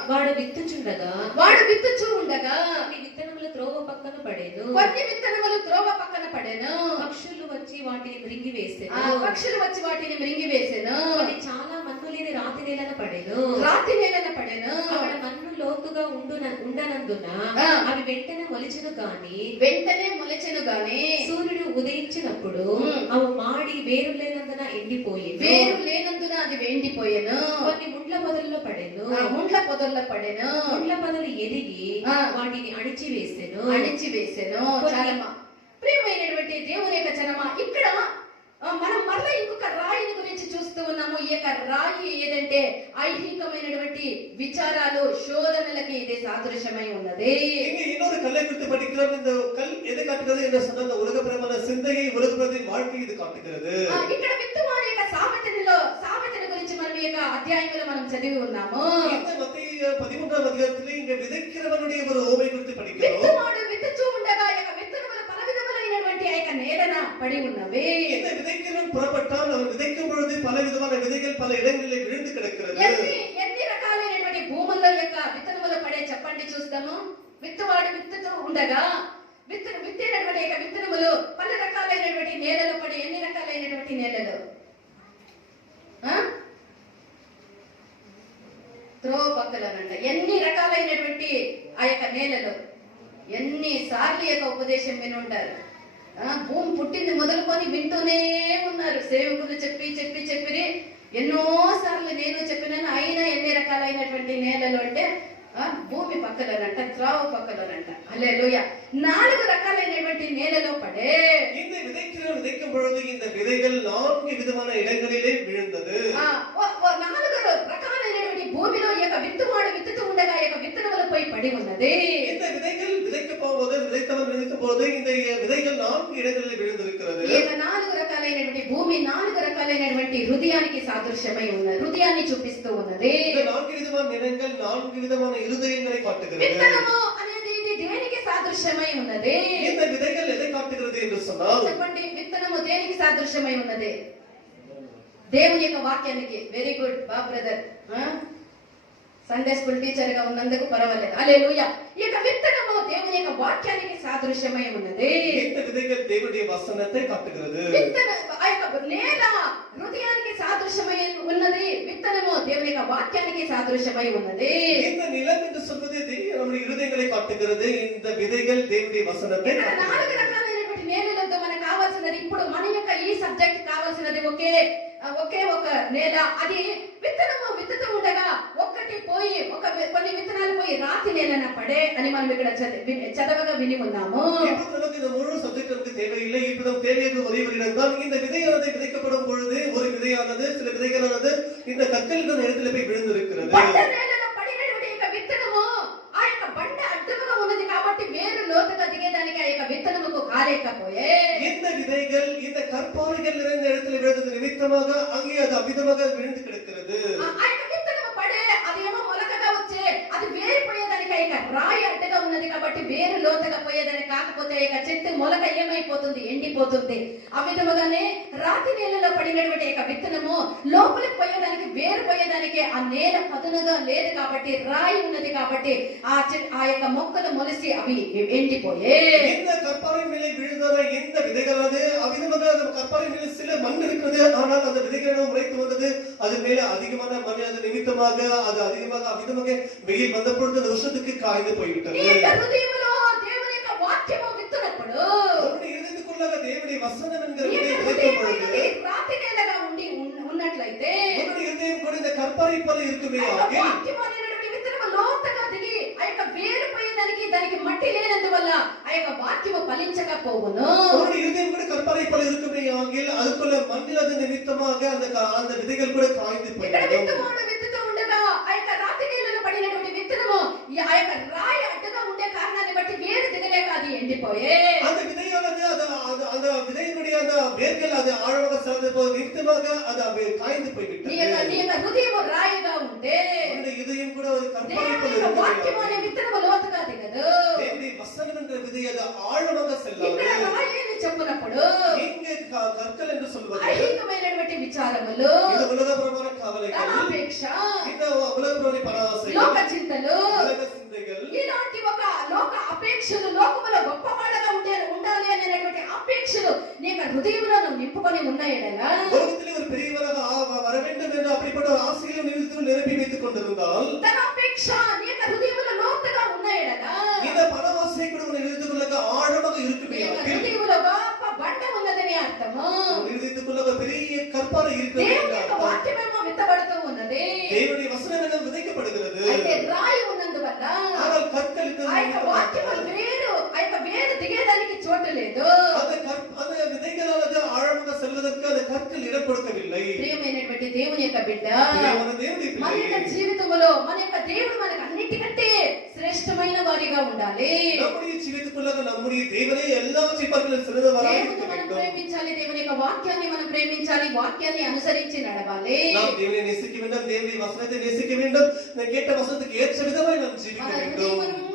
వాడు విత్తుచుండగా వాడు విత్తుచూ ఉండగా కొన్ని విత్తనములు త్రోవ పక్కన పడేను. కొన్ని విత్తనములు త్రోవ పక్కన పడెను. పక్షులు వచ్చి వాటిని మృంగి వేసెను. పక్షులు వచ్చి వాటిని మృంగి వేసెను. కొన్ని చాలా మన్ను లేని రాతి నేలన పడెను. రాతి నేలన పడెను. అక్కడ మన్ను లోతుగా ఉండనందున ఆ. అవి వెంటనే మొలిచెను గాని వెంటనే మొలచెను గాని సూర్యుడు ఉదయించినప్పుడు అవి మాడి వేరు లేనందున ఎండిపోయేను. వేరు లేనందున అది వెండిపోయెను. కొన్ని ముండ్ల పొదల్లో పడెను. ముండ్ల పొదల్లో పడెను. ముండ్ల పొదలు ఎదిగి ఆ. వాటిని అణిచివేసెను. అణిచివేసెను. చాలా ప్రియమైనటువంటి దేవుని యొక్క జనమా, ఇక్కడ మనం మరలా ఇంకొక రాయిని గురించి చూస్తూ ఉన్నాము. ఈ యొక్క రాయి ఏదంటే ఐహికమైనటువంటి విచారాలు, శోధనలకి ఇది సాదృశ్యమై ఉన్నది. இங்கே இன்னொரு கல்லை குறித்து படிக்கிறோம். இந்த கல் எதை காட்டுகிறது என்று சொன்னால் இந்த உலகப்பிரமான சிந்தையை உலகப்பிரத்தின் வாழ்க்கை இது காட்டுகிறது. ఇక్కడ విత్తువాని యొక్క సామెతల గురించి మనం ఈ యొక్క అధ్యాయంలో మనం చదివి ఉన్నాము. இந்த மத்தேயு 13ஆம் அதிகாரத்திலே இங்கே விதைக்கிறவனுடைய ஒரு ஓமை குறித்து படிக்கிறோம். విత్తువాడు విత్తుచూ ఉండగా ఈ యొక్క విత్తనములు పల విధములైనటువంటి ఆ యొక్క నేలన పడి ఉన్నవి. இந்த விதைக்கிறவன் புறப்பட்டால் அவன் விதைக்கும் பொழுது பல விதமான விதைகள் பல இடங்களில் விழுந்து கிடக்கிறது. ఎన్ని రకాలైనటువంటి భూముల్లో యొక్క విత్తనములు పడే చెప్పండి చూస్తాము. విత్తువాడు విత్తుతూ ఉండగా విత్తేటటువంటి యొక్క విత్తనములు పలు రకాలైనటువంటి నేలలు పడి, ఎన్ని రకాలైనటువంటి నేలలు? త్రోవ పక్కలనంట. ఎన్ని రకాలైనటువంటి ఆ యొక్క నేలలు, ఎన్నిసార్లు యొక్క ఉపదేశం విని ఉంటారు. భూమి పుట్టింది మొదలుకొని వింటూనే ఉన్నారు. సేవకులు చెప్పి ఎన్నో సార్లు నేను చెప్పినాను. అయినా ఎన్ని రకాలైనటువంటి నేలలు అంటే భూమి పక్కలోనంట, త్రోవ పక్కలోనంట. హల్లెలూయా. 4 రకాలైనటువంటి నేలలో పడే இந்த விதைக்கும் பொழுது இந்த விதைகள் 4 விதமான இடங்களிலே விழுந்தது. నాలుగు రకాలైనటువంటి భూమిలో ఈ యొక్క విత్తువాడు విత్తుతూ ఉండగా ఈ యొక్క విత్తనములపై పడి ఉన్నది. இந்த விதைகள் விதைக்க போகும்போது விதைத்தவன் விதைக்கும் போது இந்த விதைகள் 4 இடங்களில் விழுந்திருக்கிறது. ఈ యొక్క నాలుగు రకాలైనటువంటి భూమి నాలుగు రకాలైనటువంటి హృదయానికి సాదృశ్యమై ఉన్నది, హృదయాన్ని చూపిస్తూ ఉన్నది. இந்த 4 விதமான நிலங்கள் 4 விதமான இருதயங்களை காட்டுகிறது. విత్తనము అనేది ఇది దేనికి సాదృశ్యమై ఉన్నది? இந்த விதைகள் எதை காட்டுகிறது என்று சொன்னால், చెప్పండి, విత్తనము దేనికి సాదృశ్యమై ఉన్నది? దేవుని యొక్క వాక్యానికి. వెరీ గుడ్ బా బ్రదర్, సండే స్కూల్ టీచర్ గా ఉన్నందుకు పర్వాలేదు. హల్లెలూయా. ఈ యొక్క విత్తనము దేవుని యొక్క వాక్యానికి సాదృశ్యమై ఉన్నది. இந்த விதைகள் தேவனுடைய வசனத்தை காட்டுகிறது. విత్తన ఆ యొక్క నేల హృదయానికి సాదృశ్యమై ఉన్నది, విత్తనము దేవుని యొక్క వాక్యానికి సాదృశ్యమై ఉన్నది. இந்த நிலம் என்று சொல்வது நம்முடைய இருதயங்களை காட்டுகிறது. இந்த விதைகள் தேவனுடைய வசனத்தை ఇక్కడ காட்டுகிறது. నాలుగు రకాలైనటువంటి నేలలతో మనకు కావాల్సినది, ఇప్పుడు మన యొక్క ఈ సబ్జెక్ట్ కావాల్సినది ఒకే ఒక నేల. అది విత్తనము విత్తుతూ ఉండగా ఒక్కటి పోయి కొన్ని విత్తనాలు పోయి రాతి నేలన పడే అని మనం ఇక్కడ చదవగా విని ఉన్నాము. இப்போது நமக்கு இந்த முழு சப்ஜெக்ட் நமக்கு தேவையில்லை. இப்போ நமக்கு தேவையான ஒரே ஒரு இடம் தான். இந்த விதையானது விதைக்கப்படும் பொழுது ஒரு விதையானது சில விதைகளானது இந்த கற்களின் இடத்துல போய் விழுந்திருக்கிறது. బండ నేలలో పడినటువంటి యొక్క విత్తనము ఆ యొక్క బండ అడ్డుగా ఉన్నది కాబట్టి వేరు లోతుగా దిగేదానికి ఆ యొక్క విత్తనముకు కాలేకపోయే. இந்த விதைகள் இந்த கற்பாறைகள் நிறைந்த இடத்துல விழுந்தது நிமித்தமாக அங்கே அது அமிதமாக விழுந்து கிடக்கிறது. ఆ యొక్క విత్తనము పడే అదేమో మొలకగా వచ్చే అది వేరిపోయేదానికి ఆ యొక్క రాయి అడ్డుగా ఉన్నది కాబట్టి వేరు లోతుగా పోయేదానికి కాకపోతే ఆ యొక్క చెట్టు మొలక ఏమైపోతుంది? ఎండిపోతుంది. ఆ విధముగానే రాతి నేలలో పడినటువంటి యొక్క విత్తనము లోపలికి పోయేదానికి వేరు పోయేదానికి ఆ నేల పదునుగా లేదు కాబట్టి రాయి ఉన్నది కాబట్టి ఆ యొక్క మొక్కలు మొలిసి అవి ఎండిపోయే. இந்த கற்பாறை மேலே விழுந்தத இந்த விதைகளானது அமிதமாக அந்த கற்பாறை மேலே சில மண் இருக்கிறது. ஆனால் அந்த விதைகளிடம் முளைத்து வந்தது. அது மேல அதிகமான மண் அது நிமித்தமாக அது அதிகமாக அமிதமாக வெயில் வந்த பொழுது அந்த வருஷத்துக்கு காய்ந்து போய்விட்டது. ఈ యొక్క హృదయములో దేవుని యొక్క వాక్యము విత్తునప్పుడు அவருடைய இதயத்துக்குள்ளாக தேவனுடைய வசனம் என்கிற ఈ விதை యొక్క விதைக்கும் హృదయం பொழுது అనేది రాతి నేలగా ఉన్నట్లయితే அவருடைய இதயம் கூட இந்த கற்பாறை போல இருக்குமே ఆ యొక్క ஆகில் వాక్యము అనేటువంటి విత్తనము లోతుగా దిగి ఆ యొక్క వేరు పోయేదానికి దానికి మట్టి లేనందువల్ల ఆ యొక్క వాక్యము ఫలించకపోవును. அவருடைய இதயம் கூட கற்பாறை போல இருக்குமே ஆகில் அதுக்குள்ள மண்ணில் அது நிமித்தமாக அந்த விதைகள் கூட காய்ந்து ఇక్కడ போய்விடும். విత్తనము విత్తుతూ ఉండగా ఆ యొక్క రాతి నేలలో పడినటువంటి విత్తనము ఆ యొక్క రాయి అడ్డుగా ఉండే కారణాన్ని బట్టి వేరు దిగలేక అది ఎండిపోయే. அந்த விதையானது அந்த விதையினுடைய அந்த வேர்கள் அது ஆழமாக செல்வது போது நிமித்தமாக அது காய்ந்து నీ போய்விட்டது. యొక్క హృదయము రాయిగా ఉంటే அவருடைய இதயம் கூட ஒரு கற்பாறை దేవుని போல యొక్క వాక్యము இருக்குமே అనే విత్తనము లోతుగా దిగదు. தேவனுடைய வசனம் என்ற விதை அது ஆழமாக செல்லாது. ఇక్కడ రాయి అని చెప్పినప్పుడు இங்கே கற்கள் என்று சொல்வது ఐహికమైనటువంటి విచారములు, இது உலகபரமான கவலைகள், ధనాపేక్ష, இந்த உலகபரமான பராசைகள், లోక చింతలు, உலக சிந்தைகள், ఇలాంటి ఒక లోక అపేక్షలు, లోకములో గొప్పవాడగా ఉండాలి అనేటువంటి అపేక్షలు నీ యొక్క హృదయంలో నువ్వు నింపుకొని ఉన్నాయడలా உலகத்திலே ஒரு பெரியவராக வர வேண்டும் என்று அப்படிப்பட்ட ஒரு ஆசைகளை நிரப்பி வைத்துக் கொண்டிருந்தால் ధనాపేక్ష నీ యొక్క హృదయంలో లోతుగా ఉన్నాయడలా இந்த பணவாசை கூட உன் எழுத்துக்குள்ள ஆழமாக இருக்குமே నీ యొక్క హృదయంలో గొప్ప బండ ఉన్నదని అర్థము. எழுத்துக்குள்ள பெரிய கற்பாறை இருக்கிறது దేవుని என்று యొక్క அர்த்தம். వాక్యమేమో విత్తబడుతూ ఉన్నది. தேவனுடைய வசனம் எல்லாம் விதைக்கப்படுகிறது. అయితే రాయి ఉన్నందువల్ల ஆனால் கற்களுக்கு ఆ యొక్క వాక్యము వేరు దిగేదానికి చోటు లేదు. அந்த விதைகளானது ஆழமாக செல்வதற்கு அந்த கற்கள் இடம் கொடுக்கவில்லை. ప్రియమైనటువంటి దేవుని యొక్క బిడ్డ, பிரியமான தேவனுடைய మన యొక్క பிள்ளையே, జీవితంలో మన యొక్క దేవుడు మనకు అన్నిటికంటే శ్రేష్టమైన వారిగా ఉండాలి. நம்முடைய ஜீவிதத்துக்குள்ளாக நம்முடைய தேவனே எல்லாவற்றையும் பார்க்கிலும் சிறந்தவராக இருக்க దేవుని మనం வேண்டும். ప్రేమించాలి, దేవుని యొక్క వాక్యాన్ని మనం ప్రేమించాలి, వాక్యాన్ని అనుసరించి నడవాలి. நாம் தேவனை நேசிக்க வேண்டும், தேவனுடைய வசனத்தை நேசிக்க வேண்டும், நான் கேட்ட வசனத்துக்கு ஏற்ற விதமாய் நாம் ஜீவிக்க మన வேண்டும். హృదయం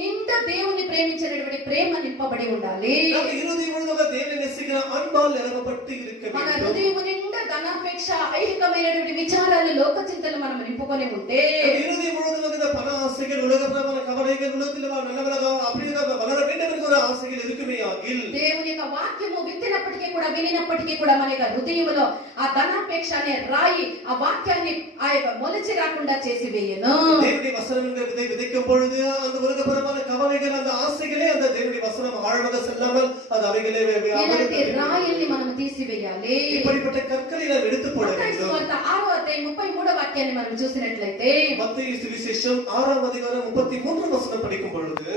నిండా దేవుని ప్రేమించినటువంటి ప్రేమ నింపబడి ఉండాలి. நம்ம இருதயம் முழுவதுமாக தேவனை நேசிக்கிற அன்பால் நிரப்பப்பட்டு இருக்க మన வேண்டும். హృదయం నిండా ధనాపేక్ష, ఐహికమైనటువంటి విచారాలు, లోక చింతలు మనం నింపుకొని ఉంటే நம்ம இருதயம் முழுவதுமாக இந்த பண ஆசைகள், உலகப்பிரமான கவலைகள், உலகத்தில் நல்லவராக அப்படியாக வளர வேண்டும் என்கிற ஆசைகள் இருக்குமே ஆகில் దేవుని యొక్క వాక్యము విత్తినప్పటికీ కూడా వినినప్పటికీ కూడా మన యొక్క హృదయంలో ఆ ధనాపేక్ష అనే రాయి ఆ వాక్యాన్ని ఆ యొక్క మొలిచి రాకుండా చేసి వేయను. தேவனுடைய வசனம் என்கிற விதை விதைக்கும் பொழுது அந்த உலகப்பிரமான கவலைகள், அந்த ஆசைகளே அந்த தேவனுடைய வசனம் ஆழமாக செல்லாமல் அது அவைகளே ఇలాంటి రాయిల్ని మనం తీసివేయాలి. இப்படிப்பட்ட கற்களை நாம் எடுத்து போட మత్తయి வேண்டும். సువార్త 6వ అధ్యాయం 33వ వాక్యాన్ని మనం చూసినట్లయితే மத்தேயு சுவிசேஷம் 6ஆம் அதிகாரம் 33 వచనం படிக்கும் பொழுது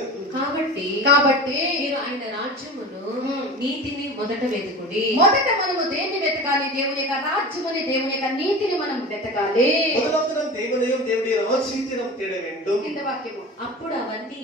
కాబట్టి మీరు ఆయన రాజ్యమును నీతిని మొదట వెతుకుడి. మొదట మనము దేన్ని వెతకాలి? దేవుని యొక్క రాజ్యముని, దేవుని యొక్క నీతిని మనం వెతకాలి. முதலாவது நாம் தேவனையும் தேவனுடைய ராஜ்யத்தையும் நாம் தேட வேண்டும். కింద వాక్యము. అప్పుడు అవన్నీ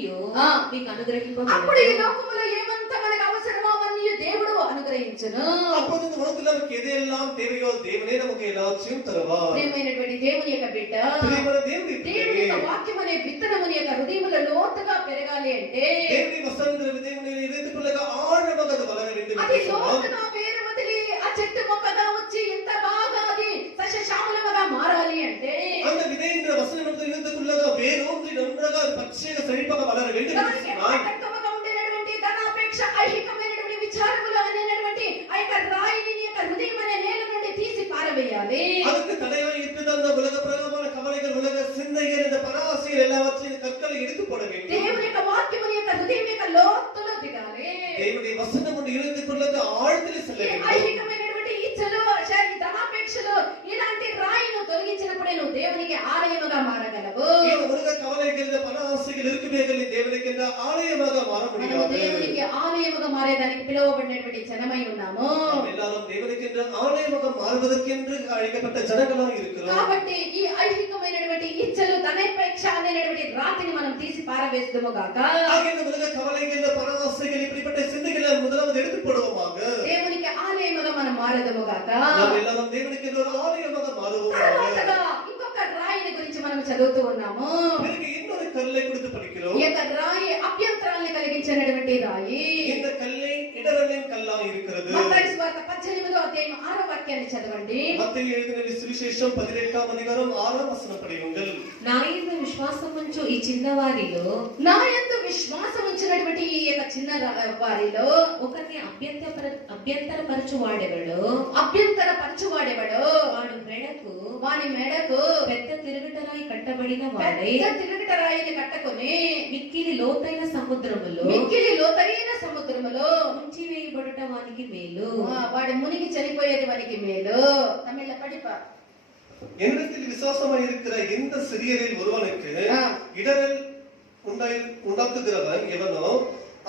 మీకు అప్పుడు అనుగ్రహింపబడును. ఈ లోకములో ఏమంత మనకు అవసరమో అవన్నీ దేవుడు అనుగ్రహించును. அப்போது இந்த உலகத்தில் நமக்கு எதெல்லாம் தேவையோ தேவனே நமக்கு எல்லாத்தையும் தருவார். ప్రియమైనటువంటి దేవుని యొక్క బిడ్డ, பிரியமான தேவனுடைய దేవుని பிள்ளையே, యొక్క వాక్యం అనే విత్తనముని యొక్క హృదయములో లోతుగా పెరగాలి అంటే தேவனுடைய வசனங்கள் தேவனுடைய இதயத்துக்குள்ள ஆழமாக அது வளர வேண்டும் అది என்று சொன்னால் లోతుగా వేరు వదిలి ఆ చెట్టు మొక్కగా వచ్చి ఎంత బాగా అది సస్యశ్యామలముగా మారాలి అంటే அந்த விதை என்ற வசனம் நமது இதயத்துக்குள்ள வேரூன்றி நன்றாக அது பச்சையாக செழிப்பாக வளர வேண்டும் என்று దానికి சொன்னால் ఆటంకముగా ఉండేటువంటి ధనాపేక్ష ఐహికమైనటువంటి విచారములు అనేటువంటి ఆ యొక్క రాయిని నీ యొక్క హృదయం అనే నేల నుండి తీసి పారవేయాలి. அதுக்கு தடையாக இருக்கிற அந்த உலக பிரகாரமான கவலைகள், உலக சிந்தைகள், இந்த பராசைகள் எல்லாவற்றையும் கற்களை எடுத்து போட வேண்டும். దేవుని యొక్క వాక్యముని యొక్క హృదయం యొక్క లోతులో దిగాలి. தேவனுடைய வசனம் உன் இதயத்துக்குள்ள ஆழத்தில் செல்ல வேண்டும். ఐహికమైనటువంటి ఇచ్చలు, ధనాపేక్షలు ఇలాంటి రాయిను తొలగించినప్పుడే నువ్వు దేవునికి ఆలయముగా మారగలవు. இந்த உலக கவலைகள், இந்த பராசைகள் இருக்குமேகள் தேவனுக்கு என்ற ஆலயமாக மாற మనము முடியாது. దేవునికి ఆలయముగా మారేదానికి పిలువబడినటువంటి జనమై ఉన్నాము. நாம் எல்லாரும் தேவனுக்கு என்ற ஆலயமாக மாறுவதற்கென்று அழைக்கப்பட்ட ஜனங்களாக இருக்கிறோம். కాబట్టి ఈ ఐహికమైనటువంటి ఇచ్చలు, ధనాపేక్ష అనేటువంటి రాతిని మనం తీసి పారవేస్తుము గాక. ஆக இந்த உலக கவலைகள், இந்த பராசைகள், இப்படிப்பட்ட சிந்தைகளை முதலாவது எடுத்து போடுவோமாக. దేవునికి ఆలయముగా మనం మారదము గాక. நாம் எல்லாரும் தேவனுக்கு என்ற ஒரு ஆலயமாக மாறுவோமாக. తర్వాతగా ఇంకొక రాయిని గురించి మనం చదువుతూ ఉన్నాము. பிறகு இன்னொரு கல்லை குறித்து படிக்கிறோம். ఈ యొక్క రాయి అభ్యంతరాలను కలిగించినటువంటి రాయి. இந்த கல்லை இடரலின் கல்லாக இருக்கிறது. మత్తయి సువార్త 18వ అధ్యాయం 6వ వాక్యాన్ని చదవండి. மத்தேயு எழுதின சுவிசேஷம் 18ஆம் அதிகாரம் 6ஆம் வசனம் படியுங்கள். నా యందు విశ్వాసముంచు ఈ చిన్నవారిలో నా యందు విశ్వాసం ఉంచినటువంటి ఈ యొక్క చిన్న వారిలో ఒకరిని అభ్యంతరపరచు వాడెవడో అభ్యంతర పరచువాడెవడో వాని మెడకు పెద్ద తిరుగుటరాయి కట్టబడిన వాడై పెద్ద తిరుగుట రాయిని కట్టుకొని మిక్కిలి లోతైన సముద్రములో ముంచివేయబడుట వానికి మేలు. వాడి మునిగి చనిపోయేది వానికి మేలు. తమిళ படிப்பா. என்னிடத்தில் விசுவாசமாய் இருக்கிற எந்த சிறியரில் ஒருவனுக்கு இடரல் உண்டாக்குகிறவன் எவனோ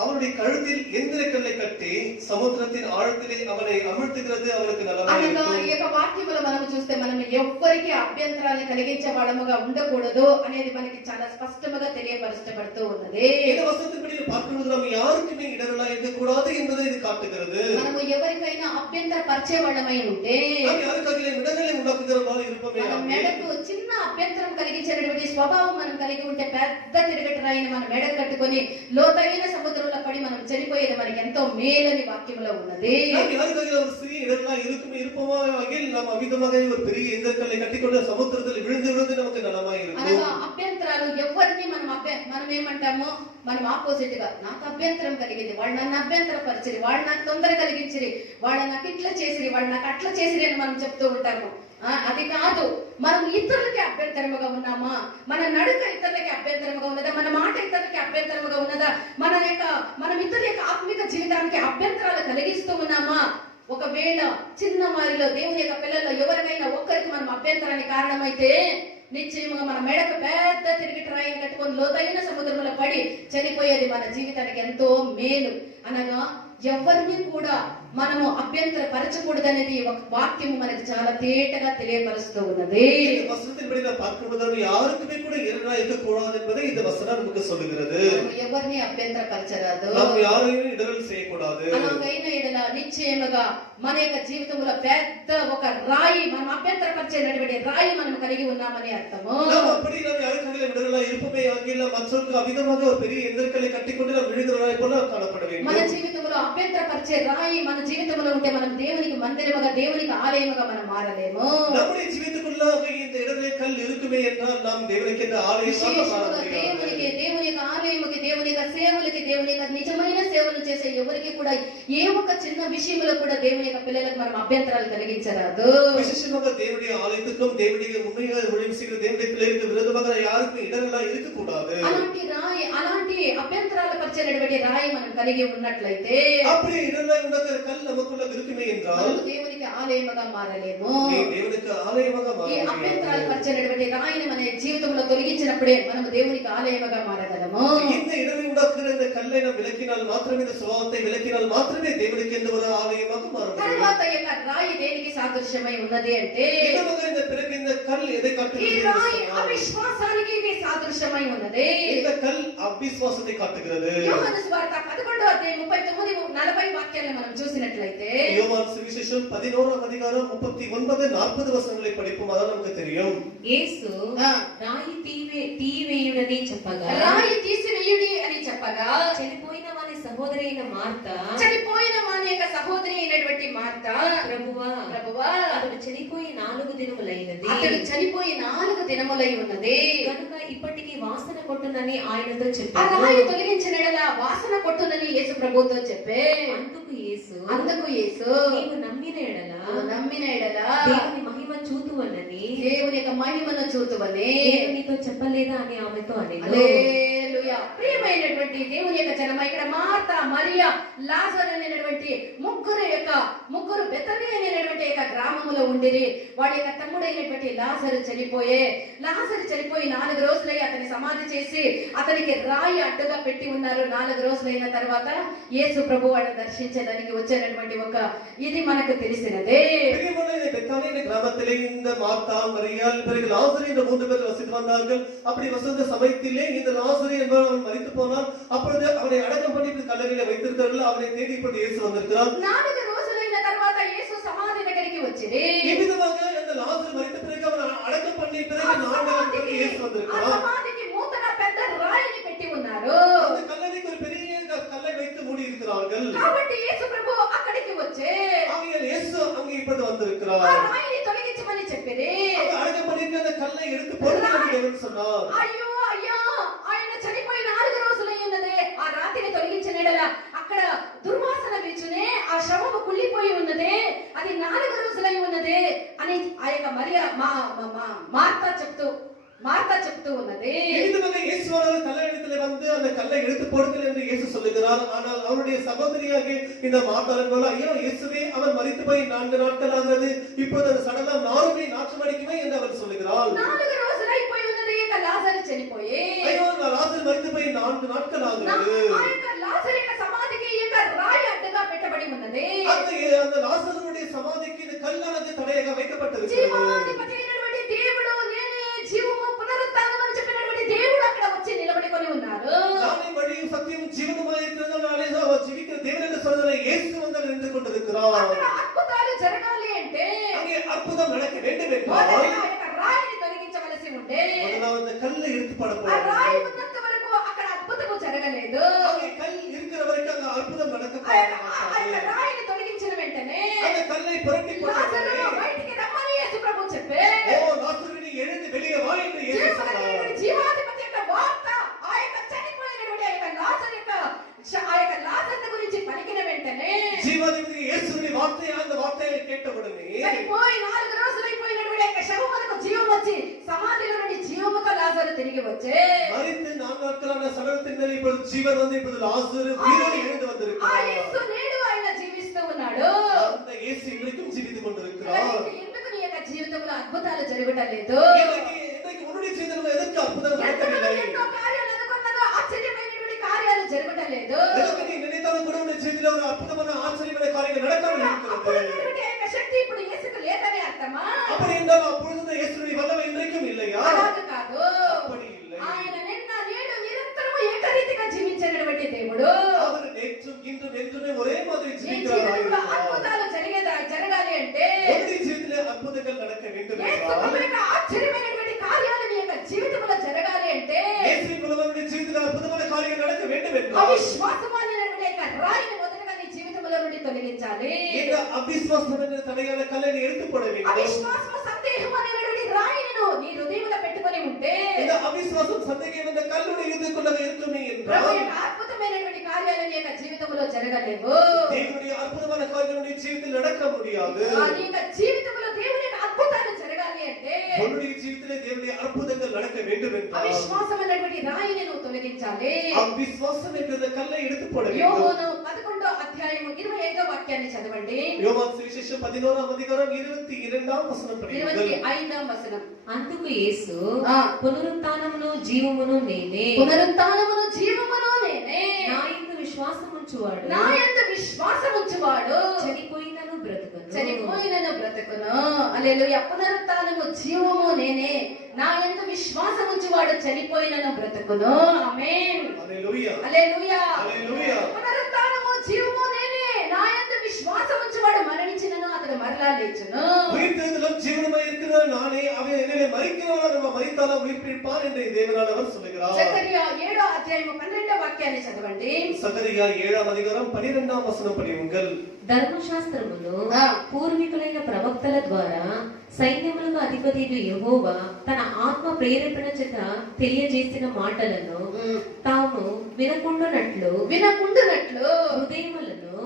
அவனுடைய கழுத்தில் எந்திர கல்லை கட்டி సముద్రத்தின் ఆழத்திலே அவனை అమర్తుகிறது அவனுக்கு అనగా నలభై. ఈ యొక్క వాక్యములో మనం చూస్తే మనం ఎవ్వరికి అభ్యంతరాలను కలిగించే వాళ్ళముగా ఉండకూడదు అనేది మనకి చాలా స్పష్టంగా తెలియపరచబడుతూ ఉన్నది. இந்த வசனத்தின்படி பார்க்கும்போது நம்ம யாருக்குமே இடரலா இருக்கக்கூடாது என்பதை இது காட்டுகிறது. మనము ఎవరికైనా అభ్యంతర పరిచే వాళ్ళమై ఉంటే நாம் யாருக்காக இடரலை உண்டாக்குகிறவர்களாக இருப்போமே. మన మెడకు చిన్న అభ్యంతరం కలిగించేటువంటి స్వభావం మనం కలిగి ఉంటే పెద్ద తిరగటి రాయిని మన మెడకు కట్టుకొని లోతైన సముద్రంలో పడి మనం చనిపోయేది మనకి ఎంతో మేలని వాక్యములో ఉన్నది. நாம் யாருக்காக ஒரு சிறிய இடரலா இருப்போமா ஆகில் நாம் அமிதமாக ஒரு பெரிய எந்திரக்கல்லை கட்டிக்கொண்டு சமுத்திரத்தில் விழுந்து நமக்கு நலமாய் இருக்கும். అనగా అభ్యంతరాలు ఎవరిని మనం ఏమంటాము, మనం ఆపోజిట్ గా నాకు అభ్యంతరం కలిగింది, వాళ్ళు నన్ను అభ్యంతరపరిచిరి, వాళ్ళు నాకు తొందర కలిగించిరి, వాళ్ళు నాకు ఇట్లా చేసిరి, వాళ్ళు నాకు అట్లా చేసిరి అని మనం చెప్తూ ఉంటాము. అది కాదు. మనం ఇతరులకి అభ్యంతరముగా ఉన్నామా, మన నడుక ఇతరులకి అభ్యంతరముగా ఉన్నదా, మన మాట ఇతరులకి అభ్యంతరముగా ఉన్నదా, మనం ఇతరుల యొక్క ఆత్మిక జీవితానికి అభ్యంతరాలు కలిగిస్తూ ఉన్నామా? ఒకవేళ చిన్న వారిలో దేవుని యొక్క పిల్లల్లో ఎవరికైనా ఒక్కరికి మనం అభ్యంతరానికి కారణమైతే నిశ్చయముగా మన మెడకు పెద్ద తిరిగిటి రాయిని కట్టుకొని లోతైన సముద్రంలో పడి చనిపోయేది మన జీవితానికి ఎంతో మేలు. అనగా ఎవరిని కూడా మనము అభ్యంతర పరచకూడదనేది ఒక వాక్యము మనకు చాలా తేటగా తెలియపరుస్తూ ఉన్నది. இந்த வசனத்தின்படி நாம் பார்க்கும்போது யாருக்குமே கூட இடரலா இருக்கக்கூடாது என்பதை இந்த வசனம் நமக்கு சொல்லுகிறது. ఎవరిని అభ్యంతర పరచరాదు, நாம் யாரையும் இடரல் செய்யக்கூடாது. అలాగైన ఎడల నిశ్చయముగా మన యొక్క జీవితంలో పెద్ద ఒక రాయి, మనం అభ్యంతర పరిచేటువంటి రాయి మనం కలిగి ఉన్నామని అర్థము. நாம் அப்படி நாம் யாருக்காக இடரலா இருப்போமே ஆகில் மற்றவர்களுக்கு அவிதமாக ஒரு பெரிய எந்திரக்கல்லை கட்டிக்கொண்டு நாம் விழுகிறவரை போல காணப்பட வேண்டும். మన జీవితంలో అభ్యంతర పరిచే రాయి మన జీవితంలో ఉంటే మనం దేవునికి మందిరముగా, దేవునికి ఆలయముగా మనం మారలేము. நம்முடைய ஜீவிதத்துக்குள்ளாக இந்த இடரலை கல் இருக்குமே என்றால் நாம் தேவனுக்கு என்ற ஆலயமாக மாற முடியாது. దేవునికి, దేవుని యొక్క ఆలయముకి, దేవుని యొక్క సేవలకి, దేవుని యొక్క నిజమైన సేవ సేవలు చేసే ఎవరికి కూడా ఏ ఒక్క చిన్న విషయంలో కూడా దేవుని యొక్క పిల్లలకు మనం అభ్యంతరాలు కలిగించరాదు. விசேஷமாக தேவனுடைய ஆலயத்துக்கும் தேவனுடைய உண்மையாக ஊழியம் செய்கிற தேவனுடைய பிள்ளைகளுக்கு விரோதமாக யாருக்கும் இடரெல்லாம் இருக்கக்கூடாது. అలాంటి అభ్యంతరాలు పరిచేటువంటి రాయి మనం కలిగి ఉన్నట్లయితే அப்படி இடரெல்லாம் உண்டாக்குற கல் நமக்குள்ள இருக்குமே என்றால் దేవునికి ఆలయముగా మారలేము. தேவனுக்கு ஆலயமாக ఈ மாற అభ్యంతరాలు పరిచేటువంటి రాయిని మన జీవితంలో తొలగించినప్పుడే మనం దేవునికి ఆలయముగా మారగలము. இந்த இடரை உண்டாக்குற இந்த கல்லை நாம் விலக்கினால் மாத்திரமே, இந்த சுபாவத்தை விலக்கினால் மாத்திரமே தேவனுக்கு எந்த ஒரு ஆலயமாக மாற முடியும். తర్వాత ఈ యొక్క రాయి దేనికి సాదృశ్యమై ఉన్నది అంటే இந்த பிறகு இந்த கல் எதை ఈ காட்டுகிறது? రాయి అవిశ్వాసానికి ఇది సాదృశ్యమై ఉన్నది. இந்த கல் அவிசுவாசத்தை காட்டுகிறது. యోహాను సువార్త 11వ అధ్యాయం 39 40 వాక్యాలను మనం చూసినట్లయితే யோவான் சுவிசேஷம் 11ஆம் அதிகாரம் 39 40 வசனங்களை படிப்போம். அதான் நமக்கு தெரியும். యేసు రాయి తీవేయుడని చెప్పగా, రాయి తీసివేయుడి అని చెప్పగా, చనిపోయిన వాని సహోదరి అయిన మార్త, చనిపోయిన వాని యొక్క సహోదరి అయినటువంటి మార్త, ప్రభువా అతడు చనిపోయి 4 దినములైనది, అతడు చనిపోయి 4 దినములై ఉన్నది కనుక ఇప్పటికి వాసన కొట్టునని ఆయనతో ఆ చెప్పాడు. రాయి తొలగించిన ఎడల వాసన కొట్టునని యేసు ప్రభువుతో చెప్పే అందుకు యేసు నీవు నమ్మిన ఎడల దేవుని మహిమ చూతువనని దేవుని యొక్క మహిమను చూతువని నేను నీతో చెప్పలేదా అని ఆమెతో అనేను. హల్లెలూయా. ప్రియమైనటువంటి దేవుని యొక్క జనమ, ఇక్కడ మార్త, మరియా, లాజరు అనేటువంటి ముగ్గురు బెతనీ అనేటువంటి యొక్క గ్రామములో ఉండిరి. వాడి యొక్క తమ్ముడైనటువంటి లాజరు చనిపోయి 4 రోజులై అతని సమాధి చేసి అతనికి రాయి అడ్డుగా పెట్టి ఉన్నారు. 4 రోజులైన తర్వాత యేసు ప్రభు వాడిని దర్శించడానికి వచ్చేటటువంటి ఒక ఇది మనకు తెలిసినదే. பெத்தானிய கிராமத்திலே இந்த மார்த்தா, மரியாள், பிறகு லாசரு என்ற 3 பேர் வசித்து வந்தார்கள். அப்படி வசித்த சமயத்திலே இந்த லாசரு என்பவன் மரித்து போனான். அப்பொழுது அவனை அடக்கம் பண்ணி கல்லறையில வைத்திருக்கிறார்கள். அவனை தேடி இப்பொழுது இயேசு வந்திருக்கிறார். 4 రోజులైన తర్వాత యేసు సమాధి దగ్గరికి వచ్చిరి. ఈ విధంగా இந்த லாசரு மரித்த பிறகு அவனை அடக்கம் பண்ணி பிறகு 4 நாள் பிறகு இயேசு வந்திருக்கிறார். సమాధికి మూతన పెద్ద రాయిని పెట్టి ఉన్నారు. அந்த கல்லறைக்கு ஒரு பெரிய கல்லை வைத்து மூடி இருக்கிறார்கள். కాబట్టి యేసు ప్రభు అక్కడికి వచ్చే ஆகையால் இயேசு அங்கே இப்பொழுது வந்திருக்கிறார். ఆ రాయిని తొలగించమని చెప్పిరి. அடக்கம் பண்ணி அந்த கல்லை எடுத்து போடுங்கன்னு தேவன் சொன்னார். అయ్యో ఆయన చనిపోయి 4 రోజులై ఉన్నదే. ఆ రాతిని తొలగించిన ఎడల అక్కడ దుర్వాసన వీచునే, ఆ శవము కుళ్ళిపోయి ఉన్నదే, అది 4 రోజులై ఉన్నదే అని ఆ యొక్క మరియా మార్తా చెప్తూ ఉన్నది. இயேசு கல்லை இடத்துல வந்து அந்த கல்லை எடுத்து போடுங்கள் என்று இயேசு சொல்லுகிறார். ஆனால் அவருடைய சகோதரியாகிய இந்த மார்த்தாள் போல, ஐயோ இயேசுவே, அவன் மரித்து போய் 4 நாட்கள் ஆகிறது, இப்போது அந்த சடலம் நாறுமே நாற்றம் அடிக்குமே என்று அவள் சொல்லுகிறாள். 4 రోజులై పోయి ఉన్నది. ఇక లాజరు చనిపోయి, ஐயோ லாசரு மரித்து போய் 4 நாட்கள் ஆகிறது. ఆ యొక్క లాజరు యొక్క సమాధికి ఈ యొక్క రాయి అడ్డుగా పెట్టబడి ఉన్నది. அந்த லாசருடைய సమాధికి இந்த కల్లాனது తడయగా வைக்கப்பட்டிருக்கிறது. జీవాధిపతి అయినటువంటి దేవుడు, నేనే జీవము పునరుత్థానం అని చెప్పినటువంటి దేవుడు అక్కడ వచ్చి నిలబడుకొని ఉన్నారు. நானே வழியும் சத்தியமும் ஜீவனுமாய் இருக்கிறதுனாலே ஜீவிக்கிற தேவன் என்று சொல்றதை இயேசு வந்து நின்று கொண்டிருக்கிறார். అక్కడ అద్భుతాలు జరగాలి అంటే அங்கே அற்புதம் நடக்க வேண்டும் என்றால் మొదటగా ఆ యొక్క రాయిని తొలగించవలసి ఉండే. முதலாவது கல்லை எடுத்து ఆ போடணும். రాయి ఉన్నంత వరకు అక్కడ అద్భుతము జరగలేదు. அங்கே கல் இருக்கிற வரைக்கும் அங்க அற்புதம் நடக்க ఆ యొక్క రాయిని తొలగించిన వెంటనే அந்த கல்லை புரட்டி లాజరు போட்டு బయటికి రమ్మని యేసు ప్రభు చెప్పే, ஓ லாசரு நீ எழுந்து வெளியே வா என்று இயேசு சொன்னார். జీవాధిపతి యొక్క వార్త, ఆ యొక్క చనిపోయినటువంటి ఆ యొక్క లాజరు యొక్క ఆ యొక్క లాజరు గురించి పలికిన వెంటనే, జీవాధిపతి యేసుని వార్త அந்த వార్తயை கேட்டவுடனே చనిపోయి 4 రోజులైపోయినటువంటి యొక్క శవమునకు జీవం వచ్చి సమాధిలో నుండి జీవముతో లాజరు తిరిగి వచ్చే, மரித்து 4 நாட்களான சடலத்தின் மேல் இப்பொழுது ஜீவன் வந்து இப்பொழுது லாசரு உயிரோடு எழுந்து ఆ வந்திருக்கிறார். యేసు నేడు ఆయన జీవిస్తూ ఉన్నాడు. அந்த இயேசு இன்றைக்கும் ஜீவித்துக் கொண்டிருக்கிறார். ఎందుకు నీ యొక్క జీవితంలో అద్భుతాలు జరగటం లేదు? இன்னைக்கு உன்னுடைய ஜீவிதத்தில் எதற்கு அற்புதம் நடக்கவில்லை? ఎన్నో కార్యాలు అనుకున్నదో ఆశ్చర్యమైనటువంటి కార్యాలు జరగటం లేదు. எதற்கு நீ நினைத்தாலும் கூட உன்னுடைய ஜீவிதத்தில் ஒரு அற்புதமான ஆச்சரியமான காரியங்கள் நடக்காமல் இருக்கிறது? అప్పుడున్నటువంటి ఆ యొక్క శక్తి ఇప్పుడు యేసుకు లేదని అర్థమా? அப்படி என்றால் அப்பொழுது இயேசுவின் வல்லமை இன்றைக்கும் இல்லையா? అలాగే కాదు. அப்படி இல்லை. ఆయన నిన్న నేడు నిరంతరము ఏకరీతిగా జీవించినటువంటి దేవుడు. அவர் நேற்றும் இன்றும் என்றுமே ஒரே மாதிரி నీ ஜீவிக்கிறார். జీవితంలో అద్భుతాలు జరగాలి అంటే உன்னுடைய ஜீவிதத்திலே அற்புதங்கள் நடக்க வேண்டும் యేసు என்றால் ప్రభు యొక్క ఆశ్చర్యమైనటువంటి కార్యాలు నీ యొక్క జీవితంలో జరగాలి అంటే இயேசுவின் மூலமாக ஜீவிதத்தில் அற்புதமான காரியங்கள் நடக்க வேண்டும் என்றால் అవిశ్వాసము అనేటువంటి యొక్క రాయిని మొదటగా నీ జీవితంలో నుండి తొలగించాలి. இந்த அவிசுவாசம் என்ற தடையான கல்லை நீ எடுத்து போட வேண்டும். అవిశ్వాసము, సందేహం అనేటువంటి రాయిని నీ హృదయంలో పెట్టుకొని ఉంటే ఉంటే இந்த అవిశ్వాసం సందేహం இந்த కల్లుడి ఎదుర్కొన్నగా இருக்குமே ప్రభు என்றால் యొక్క అద్భుతమైనటువంటి కార్యాలు నీ యొక్క జీవితంలో జరగలేవు. தேவனுடைய அற்புதமான காரியங்கள் నీ జీవితంలో நடக்க முடியாது. నీ యొక్క జీవితంలో దేవుని యొక్క అద్భుతాలు జరగాలి అంటే உன்னுடைய జీవితంలో దేవుని అద్భుతங்கள் நடக்க வேண்டும் என்றால் అవిశ్వాసం అనేటువంటి రాయిని నువ్వు తొలగించాలి. అవిశ్వాసం என்ற కல்லை எடுத்து போட வேண்டும். యోహాను 11వ అధ్యాయం 25వ వాక్యాన్ని చదవండి. యోహాను సువిశేషం 11వ అధ్యాయం 22వ వచనం పఠించండి. 25వ వచనం. అందుకు యేసు ఆ. పునరుత్థానమును జీవమును నేనే, పునరుత్థానమును జీవమును నేనే, నా యందు విశ్వాసముంచువాడు నా యందు విశ్వాసముంచువాడు చనిపోయినను బ్రతుకును. చనిపోయినను బ్రతుకును. హల్లెలూయా. పునరుత్థానము జీవము నేనే, నా యందు విశ్వాసముంచువాడు చనిపోయినను బ్రతుకును. ఆమేన్. హల్లెలూయా. హల్లెలూయా. హల్లెలూయా. పునరుత్థానము జీవము నేనే, నా యందు విశ్వాసముంచువాడు మరణించినను అతడు మరలా లేచును. உயிர்த்தெழுதலும் ஜீவனுமாய் இருக்கிற நானே அவன் என்னிலே மரிக்கிறவன் நம்ம மரித்தாலும் உயிர்ப்பிப்பான் என்று தேவனால் அவர் சொல்லுகிறார். జకరియా 7వ అధ్యాయం 12వ వాక్యాన్ని చదవండి. சகரியா 7వ అధ్యాయం 12వ వచనం పఠించండి. ధర్మశాస్త్రమును ఆ. పూర్వీకులైన ప్రవక్తల ద్వారా సైన్యములకు అధిపతియు యెహోవా తన ఆత్మ ప్రేరేపణ చేత తెలియజేసిన మాటలను తాము వినకుండునట్లు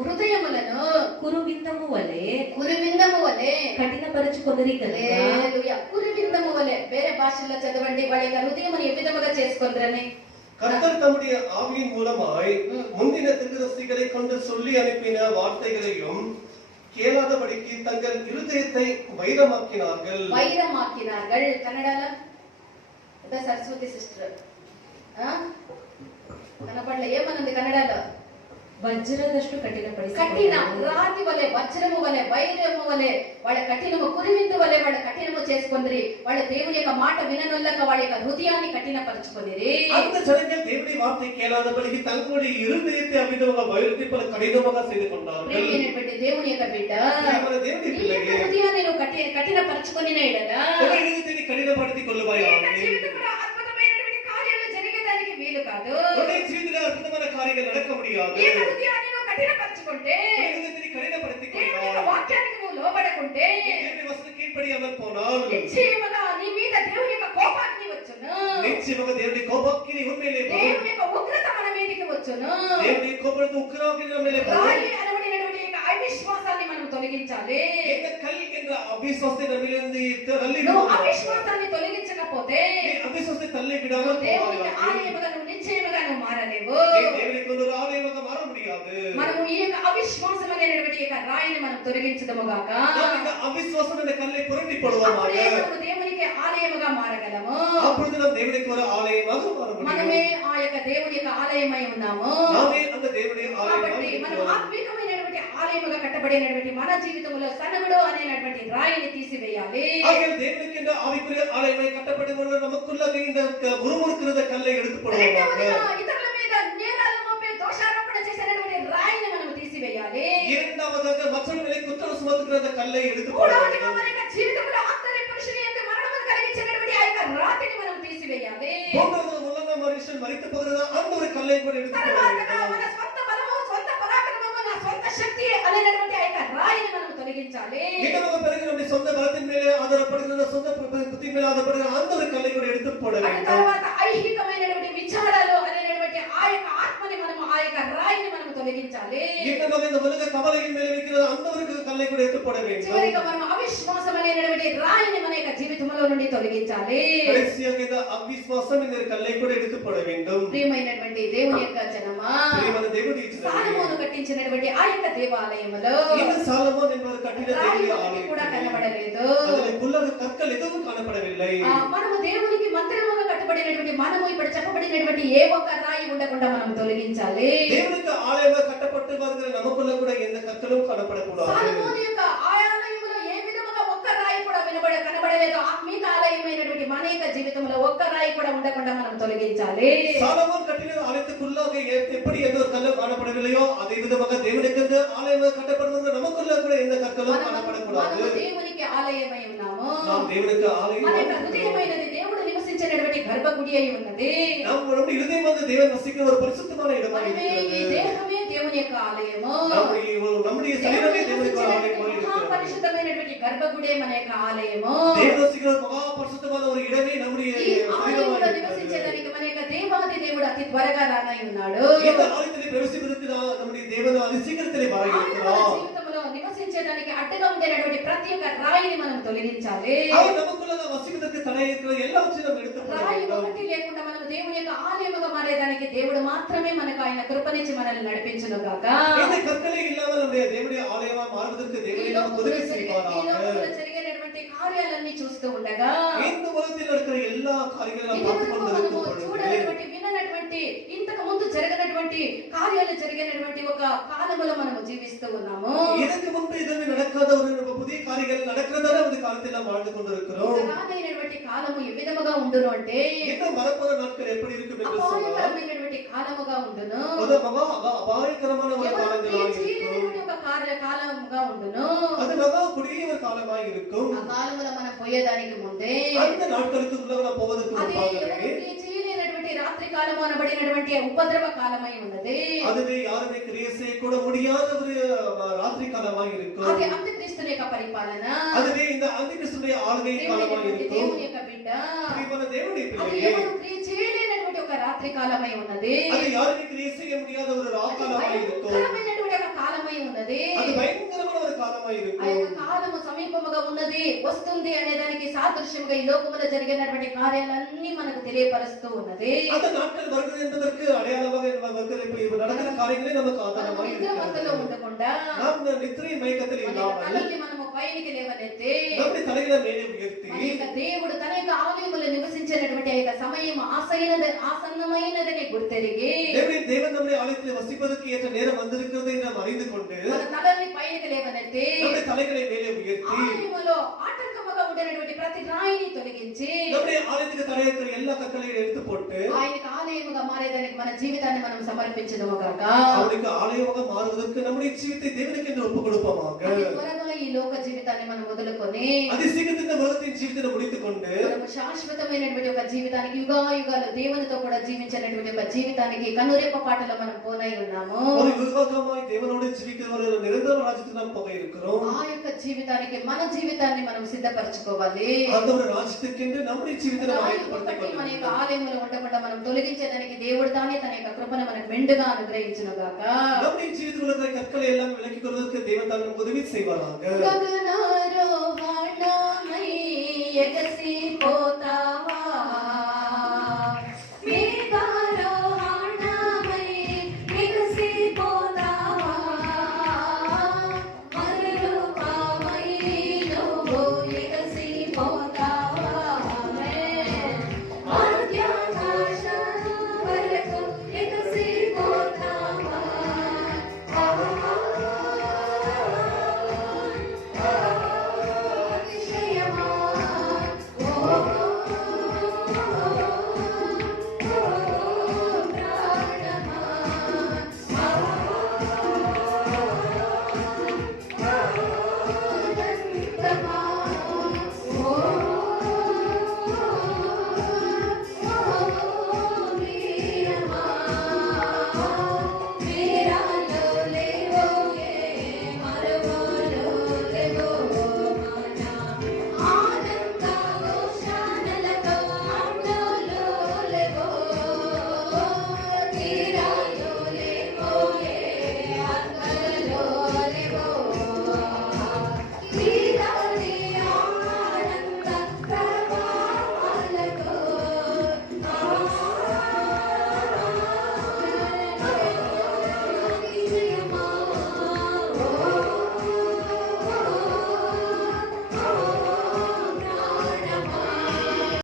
హృదయములను కురువిందము వలె కురివిందము వలె కఠినపరచుకొనిరి కనుక హల్లెలూయా. కురివిందము వలె. వేరే భాషల్లో చదవండి. వాడి యొక్క హృదయం ఏ విధముగా చేసుకొందరని. கர்த்தர் தம்முடைய ஆவியின் மூலமாய் முந்தின தீர்க்கதரிசிகளை கொண்டு சொல்லி அனுப்பின வார்த்தைகளையும் கேளாதபடிக்கு தங்கள் இருதயத்தை வைரமாக்கினார்கள். వైరమాకినాர்கள். కన్నడలో అదే సరస్వతి సిస్టర్ కనపడలే. ఏమన్నది కన్నడలో? వజ్రదಷ್ಟು కఠినపరిచి కఠిన రాతి వలె, వజ్రము వలె, వైరము వలె వాళ్ళ కఠినము, కురివిందు వలె వాళ్ళ కఠినము చేసుకొందిరి. వాళ్ళ దేవుని యొక్క మాట విననొల్లక వాళ్ళ యొక్క హృదయాన్ని కఠినపరచుకొనిరి. அந்த ஜனங்கள் தேவனுடைய வார்த்தை கேளாதபடிக்கு தங்களுடைய இருதயத்தை அவ்விதமாக வைரத்தை போல கடினமாக செய்து கொண்டார்கள். ప్రియమైనటువంటి దేవుని యొక్క బిడ్డ, ప్రియమైన దేవుని నీ పిల్లలే, యొక్క హృదయాన్ని నువ్వు కఠినపరచుకొనిన ఎడల உங்கள் இருதயத்தை கடினப்படுத்திக் கொள்ளுவாய். నీ యొక్క జీవితంలో అద్భుతమైనటువంటి కార్యాలు జరిగేదానికి వీలు కాదు. உன்னுடைய ஜீவிதத்தில் அற்புதமான காரியங்கள் நடக்க முடியாது. నీ యొక్క హృదయాన్ని నువ్వు కఠినపరచుకుంటే, உன்னுடைய இருதயத்தை கடினப்படுத்திக் దేవుని యొక్క கொண்டால், వాక్యానికి నువ్వు లోబడకుంటే தேவனுடைய வசனத்துக்கு கீழ்ப்படியாமல் போனால் నిశ్చయముగా నీ మీద దేవుని యొక్క కోపాగ్ని వచ్చును. நிச்சயமாக தேவனுடைய கோபாக்கினி உண்மையிலே வரும். దేవుని యొక్క ఉగ్రత మన మీదకి వచ్చును. தேவனுடைய கோபத்தை உக்கிராக்கினி நம்ம மேலே வரும். రాయి అనబడినటువంటి యొక్క అవిశ్వాసాన్ని మనం తొలగించాలి. இந்த கல் என்ற அவிசுவாசத்தை நம்மிலிருந்து தள்ளி నువ్వు விடுவாயாக. అవిశ్వాసాన్ని తొలగించకపోతే நீ அவிசுவாசத்தை தள்ளி விடாமல் దేవునికి போவாயாக. ఆలయముగా నువ్వు నిశ్చయముగా నువ్వు మారలేవు. நீ தேவனுக்கு ஒரு ஆலயமாக மாற முடியாது. మనము ఈ యొక్క అవిశ్వాసం అనేటువంటి యొక్క రాయిని మనం తొలగించదము గాక. நாம் இந்த அவிசுவாசம் என்ற கல்லை புரட்டி போடுவோமாக. అప్పుడే మనము దేవునికి ఆలయముగా మారగలము. அப்பொழுது நாம் தேவனுக்கு ஒரு ஆலயமாக மாற మనమే முடியும். ఆ యొక్క దేవుని యొక్క ఆలయమై ఉన్నాము. நாமே அந்த தேவனுடைய కాబట్టి ஆலயமாக మనం இருக்கிறோம். ఆత్మీకమైనటువంటి ఆలయముగా కట్టబడినటువంటి మన జీవితంలో సనగుడు అనేటువంటి రాయిని తీసివేయాలి. ஆகையால் தேவனுக்கு இந்த ஆவிக்குரிய ஆலயமாய் கட்டப்படுகிற நமக்குள்ளாக இந்த முறுமுறுக்கிற கல்லை எடுத்து போடுவோமாக. రెండవదిగా ఇతరుల మీద నేరాలు మోపే దోషారోపణ చేసినటువంటి రాయిని మనం తీసివేయాలి. இரண்டாவதாக மற்றவர்களை குற்றம் சுமத்துகிற அந்த கல்லை எடுத்து మూడవదిగా போடுவோமாக. మన యొక్క జీవితంలో ఆంతర్య పురుషుని యందు మరణమును కలిగించినటువంటి ఆ యొక్క రాతిని మనం తీసివేయాలి. மூன்றாவது உலக மனுஷன் மரித்து போகிறதா அந்த ஒரு கல்லை கூட எடுத்து తర్వాతగా போடுவோமாக. మన స్వంత బలము, స్వంత పరాక్రమము, నా స్వంత శక్తి అనేటువంటి ఆ యొక్క రాయిని మనం తొలగించాలి. இன்னொரு பிறகு நம்முடைய சொந்த பலத்தின் மேலே ஆதரப்படுகிற சொந்த புத்தி மேலே ஆதரப்படுகிற அந்த ஒரு கல்லை கூட எடுத்து போட అటు வேண்டும். తర్వాత ఐహికమైనటువంటి విచారాలు అనేటువంటి ఆ యొక్క ఆత్మని మనము, ఆ యొక్క రాయిని మనం తొలగించాలి. இன்னொரு இந்த உலக கவலையின் மேலே வைக்கிற அந்த ஒரு கல்லை கூட எடுத்து போட வேண்டும். చివరిగా మనం అవిశ్వాసం అనేటువంటి రాయిని మన యొక్క జీవితంలో నుండి తొలగించాలి. கடைசியாக இந்த அவிசுவாசம் என்ற கல்லை கூட எடுத்து போட வேண்டும். ప్రియమైనటువంటి దేవుని యొక్క జనమా, பிரியமான தேவனுடைய ஜனமே, సాలొమోను కట్టించినటువంటి ఆ యొక్క దేవాలయములో இந்த சாலமோன் என்பவர் கட்டின రాయి தேவனுடைய ఒకటి ஆலயம் కూడా కనబడలేదు. அதில் புல்லக கற்கள் எதுவும் காணப்படவில்லை. మనము దేవునికి మందిరముగా కట్టబడినటువంటి మనము ఇప్పుడు చెప్పబడినటువంటి ఏ ఒక్క రాయి ఉండకుండా మనం తొలగించాలి. தேவனுக்கு ஆலயமாக கட்டப்பட்டு வருகிற நமக்குள்ள கூட எந்த கற்களும் காணப்படக்கூடாது. సాలొమోను యొక్క ఆలయములో ఏ విధముగా ఒక్క రాయి కూడా కనబడలేదు. ఆత్మీక ఆలయమైనటువంటి మన యొక్క జీవితంలో ఒక్క రాయి కూడా ఉండకుండా మనం తొలగించాలి. சாலமோன் கட்டின ஆலயத்துக்குள்ளாக எப்படி எந்த ஒரு கல்லும் காணப்படவில்லையோ அதே விதமாக தேவனுக்கு எந்த ஆலயமாக கட்டப்படுகிற நமக்குள்ள கூட எந்த கற்களும் காணப்படக்கூடாது. మనము దేవునికి ఆలయమై ఉన్నాము. நாம் தேவனுக்கு ஆலயம். మన యొక్క హృదయమైనది దేవుడు నివసించినటువంటి గర్భగుడి అయి ఉన్నది. நம்முடைய இருதயம் வந்து தேவன் வசிக்கிற ஒரு பரிசுத்தமான இடமாக మనమే ఈ இருக்கிறது. దేహమే దేవుని యొక్క ఆలయము. நம்முடைய சரீரமே தேவனுக்கு ஆலயமாக మహా இருக்கிறது. పరిశుద్ధమైనటువంటి గర్భగుడే మన యొక్క ఆలయము. தேவன் வசிக்கிற மகா பரிசுத்தமான ஒரு இடமே நம்முடைய ఈ சரீரம் త్వరగా రానై ఉన్నాడు. இந்த ஆலயத்திலே பிரவேசிப்பதற்கு நம்முடைய தேவன் அதிசீக்கிரத்திலே வர ఆయన మన இருக்கிறார். జీవితంలో నివసించడానికి అడ్డుగా ఉండేటువంటి ప్రతి ఒక్క రాయిని మనం తొలగించాలి. அவர் நமக்குள்ள வசிப்பதற்கு தடை இருக்கிற எல்லாவற்றையும் நாம் எடுத்து போட రాయి வேண்டும். ఒకటి లేకుండా మనం దేవుని యొక్క ఆలయముగా మారేదానికి దేవుడు మాత్రమే మనకు ఆయన కృపనిచ్చి మనల్ని నడిపించును గాక. இந்த கற்களே இல்லாமல் நம்முடைய தேவனுடைய ஆலயமா மாறுவதற்கு ఈ தேவனே நமக்கு உதவி செய்வாராக. లోకంలో జరిగేటువంటి కార్యాలన్నీ చూస్తూ ఉండగా இந்த உலகத்தில் நடக்கிற எல்லா காரியங்களும் நாம் பார்த்து ఇదివరకు கொண்டிருக்கும் మనము பொழுது చూడనటువంటి విననటువంటి ఇంతకు ముందు జరగనటువంటి కార్యాలు జరిగినటువంటి ఒక కాలములో మనము జీవిస్తూ ఉన్నాము. இதற்கு முன்பு இதுவே நடக்காத ஒரு புதிய காரியங்கள் நடக்கிறதான ஒரு காலத்தில் நாம் வாழ்ந்து கொண்டிருக்கிறோம். రానైనటువంటి కాలము ఏ విధముగా ఉండును అంటే இன்னும் வரப்போற நாட்கள் எப்படி இருக்கும் என்று சொன்னால் అపాయకరమైనటువంటి కాలముగా ఉండును. அது மகா அபாயகரமான ஒரு காலங்களாக இருக்கும். చేయలేనటువంటి ఒక కాలముగా ఉండును. அது மகா கொடிய ஒரு காலமாக இருக்கும். ఆ కాలములో మనం పోయేదానికి ముందే அந்த நாட்களுக்கு முன்னாக நாம் போவதற்கு అది முன்பாகவே ఎవరికి చేయలేనటువంటి రాత్రి కాలము అనబడినటువంటి ఉపద్రవ కాలమై ఉన్నది. அதுவே யாருமே கிரியை செய்யக்கூட முடியாத ஒரு ராத்திரி காலமாக இருக்கும். అది అంత్యక్రీస్తుని యొక్క పరిపాలన. அதுவே இந்த அந்திகிறிஸ்துவின் ஆளுகை காலமாக இருக்கும். దేవుని యొక్క బిడ్డ பிரியமான தேவனுடைய అది பிள்ளையே, ఎవరు క్రియ చేయలేనటువంటి ఒక రాత్రి కాలమై ఉన్నది. அது யாருமே கிரியை செய்ய முடியாத ஒரு காலமாக இருக்கும். భయంకరమైనటువంటి ఒక కాలమై ఉన్నది. அது பயங்கரமான ஒரு காலமாக ఆ இருக்கும். యొక్క కాలము సమీపముగా ఉన్నది, వస్తుంది అనే దానికి సాదృశ్యంగా ఈ లోకములో జరిగినటువంటి కార్యాలన్నీ మనకు తెలియపరుస్తూ ఉన్నది. அந்த நாட்கள் வருகிறது என்பதற்கு அடையாளமாக இப்ப நடக்கிற காரியங்களே நமக்கு మనము ஆதாரமாக నిద్రమత్తులో இருக்கிறது. ఉండకుండా நாம் இந்த நித்திரை மயக்கத்தில் మన యొక్క இல்லாமல் తలల్ని మనము పైనికి లేవనెత్తి நம்முடைய தலைகளை மேலே உயர்த்தி మన యొక్క దేవుడు తన యొక్క ఆలయములో నివసించినటువంటి ఆ యొక్క సమయం ఆసన్నమైనదని గుర్తెరిగి தேவன் நம்முடைய ஆலயத்தில் வசிப்பதற்கு ஏற்ற நேரம் வந்திருக்கிறது என்று நாம் அறிந்து கொண்டு మన తలల్ని పైకి లేవనెత్తి நம்முடைய தலைகளை மேலே உயர்த்தி ఆలయములో ఆటంకముగా ఉండేటువంటి ప్రతి రాయిని తొలగించి நம்முடைய ஆலயத்துக்கு தடை இருக்கிற எல்லா கற்களையும் எடுத்து போட்டு ఆయనకు ఆలయముగా మారేదానికి మన జీవితాన్ని మనం సమర్పించదము గాక. அவனுக்கு ஆலயமாக மாறுவதற்கு நம்முடைய ஜீவித்தை தேவனுக்கு என்று ஒப்புக் கொடுப்போமாக అతి త్వరగా ఈ లోక జీవితాన్ని మనం వదులుకొని அதிசீக்கிரத்தில் இந்த உலகத்தின் ஜீவித்தை முடித்துக் கொண்டு మనము శాశ్వతమైనటువంటి ఒక జీవితానికి యుగాలు దేవునితో కూడా జీవించినటువంటి ఒక జీవితానికి కనురెప్ప పాటలో మనం పోనై ఉన్నాము. ஒரு யுகமாய் தேவனோடு ஜீவிக்கிற ஒரு நிரந்தர ராஜ்யத்துக்கு நாம் போக இருக்கிறோம். ఆ యొక్క జీవితానికి మన జీవితాన్ని మనం సిద్ధపరచుకోవాలి. அந்த ஒரு ராஜ்யத்துக்கென்று நம்முடைய ஜீவித்தை நாம் రాయి ஏற்படுத்திக் ఒక్కటి మన యొక్క கொள்கிறோம். ఆలయంలో ఉండకుండా మనం తొలగించేదానికి దేవుడు తానే తన యొక్క కృపను మనకు మెండుగా అనుగ్రహించును గాక. நம்முடைய ஜீவிதத்தில் இருக்கிற கற்களை எல்லாம் விலக்கிக் கொள்வதற்கு தேவன் தான் நமக்கு உதவி செய்வாராக. గగనా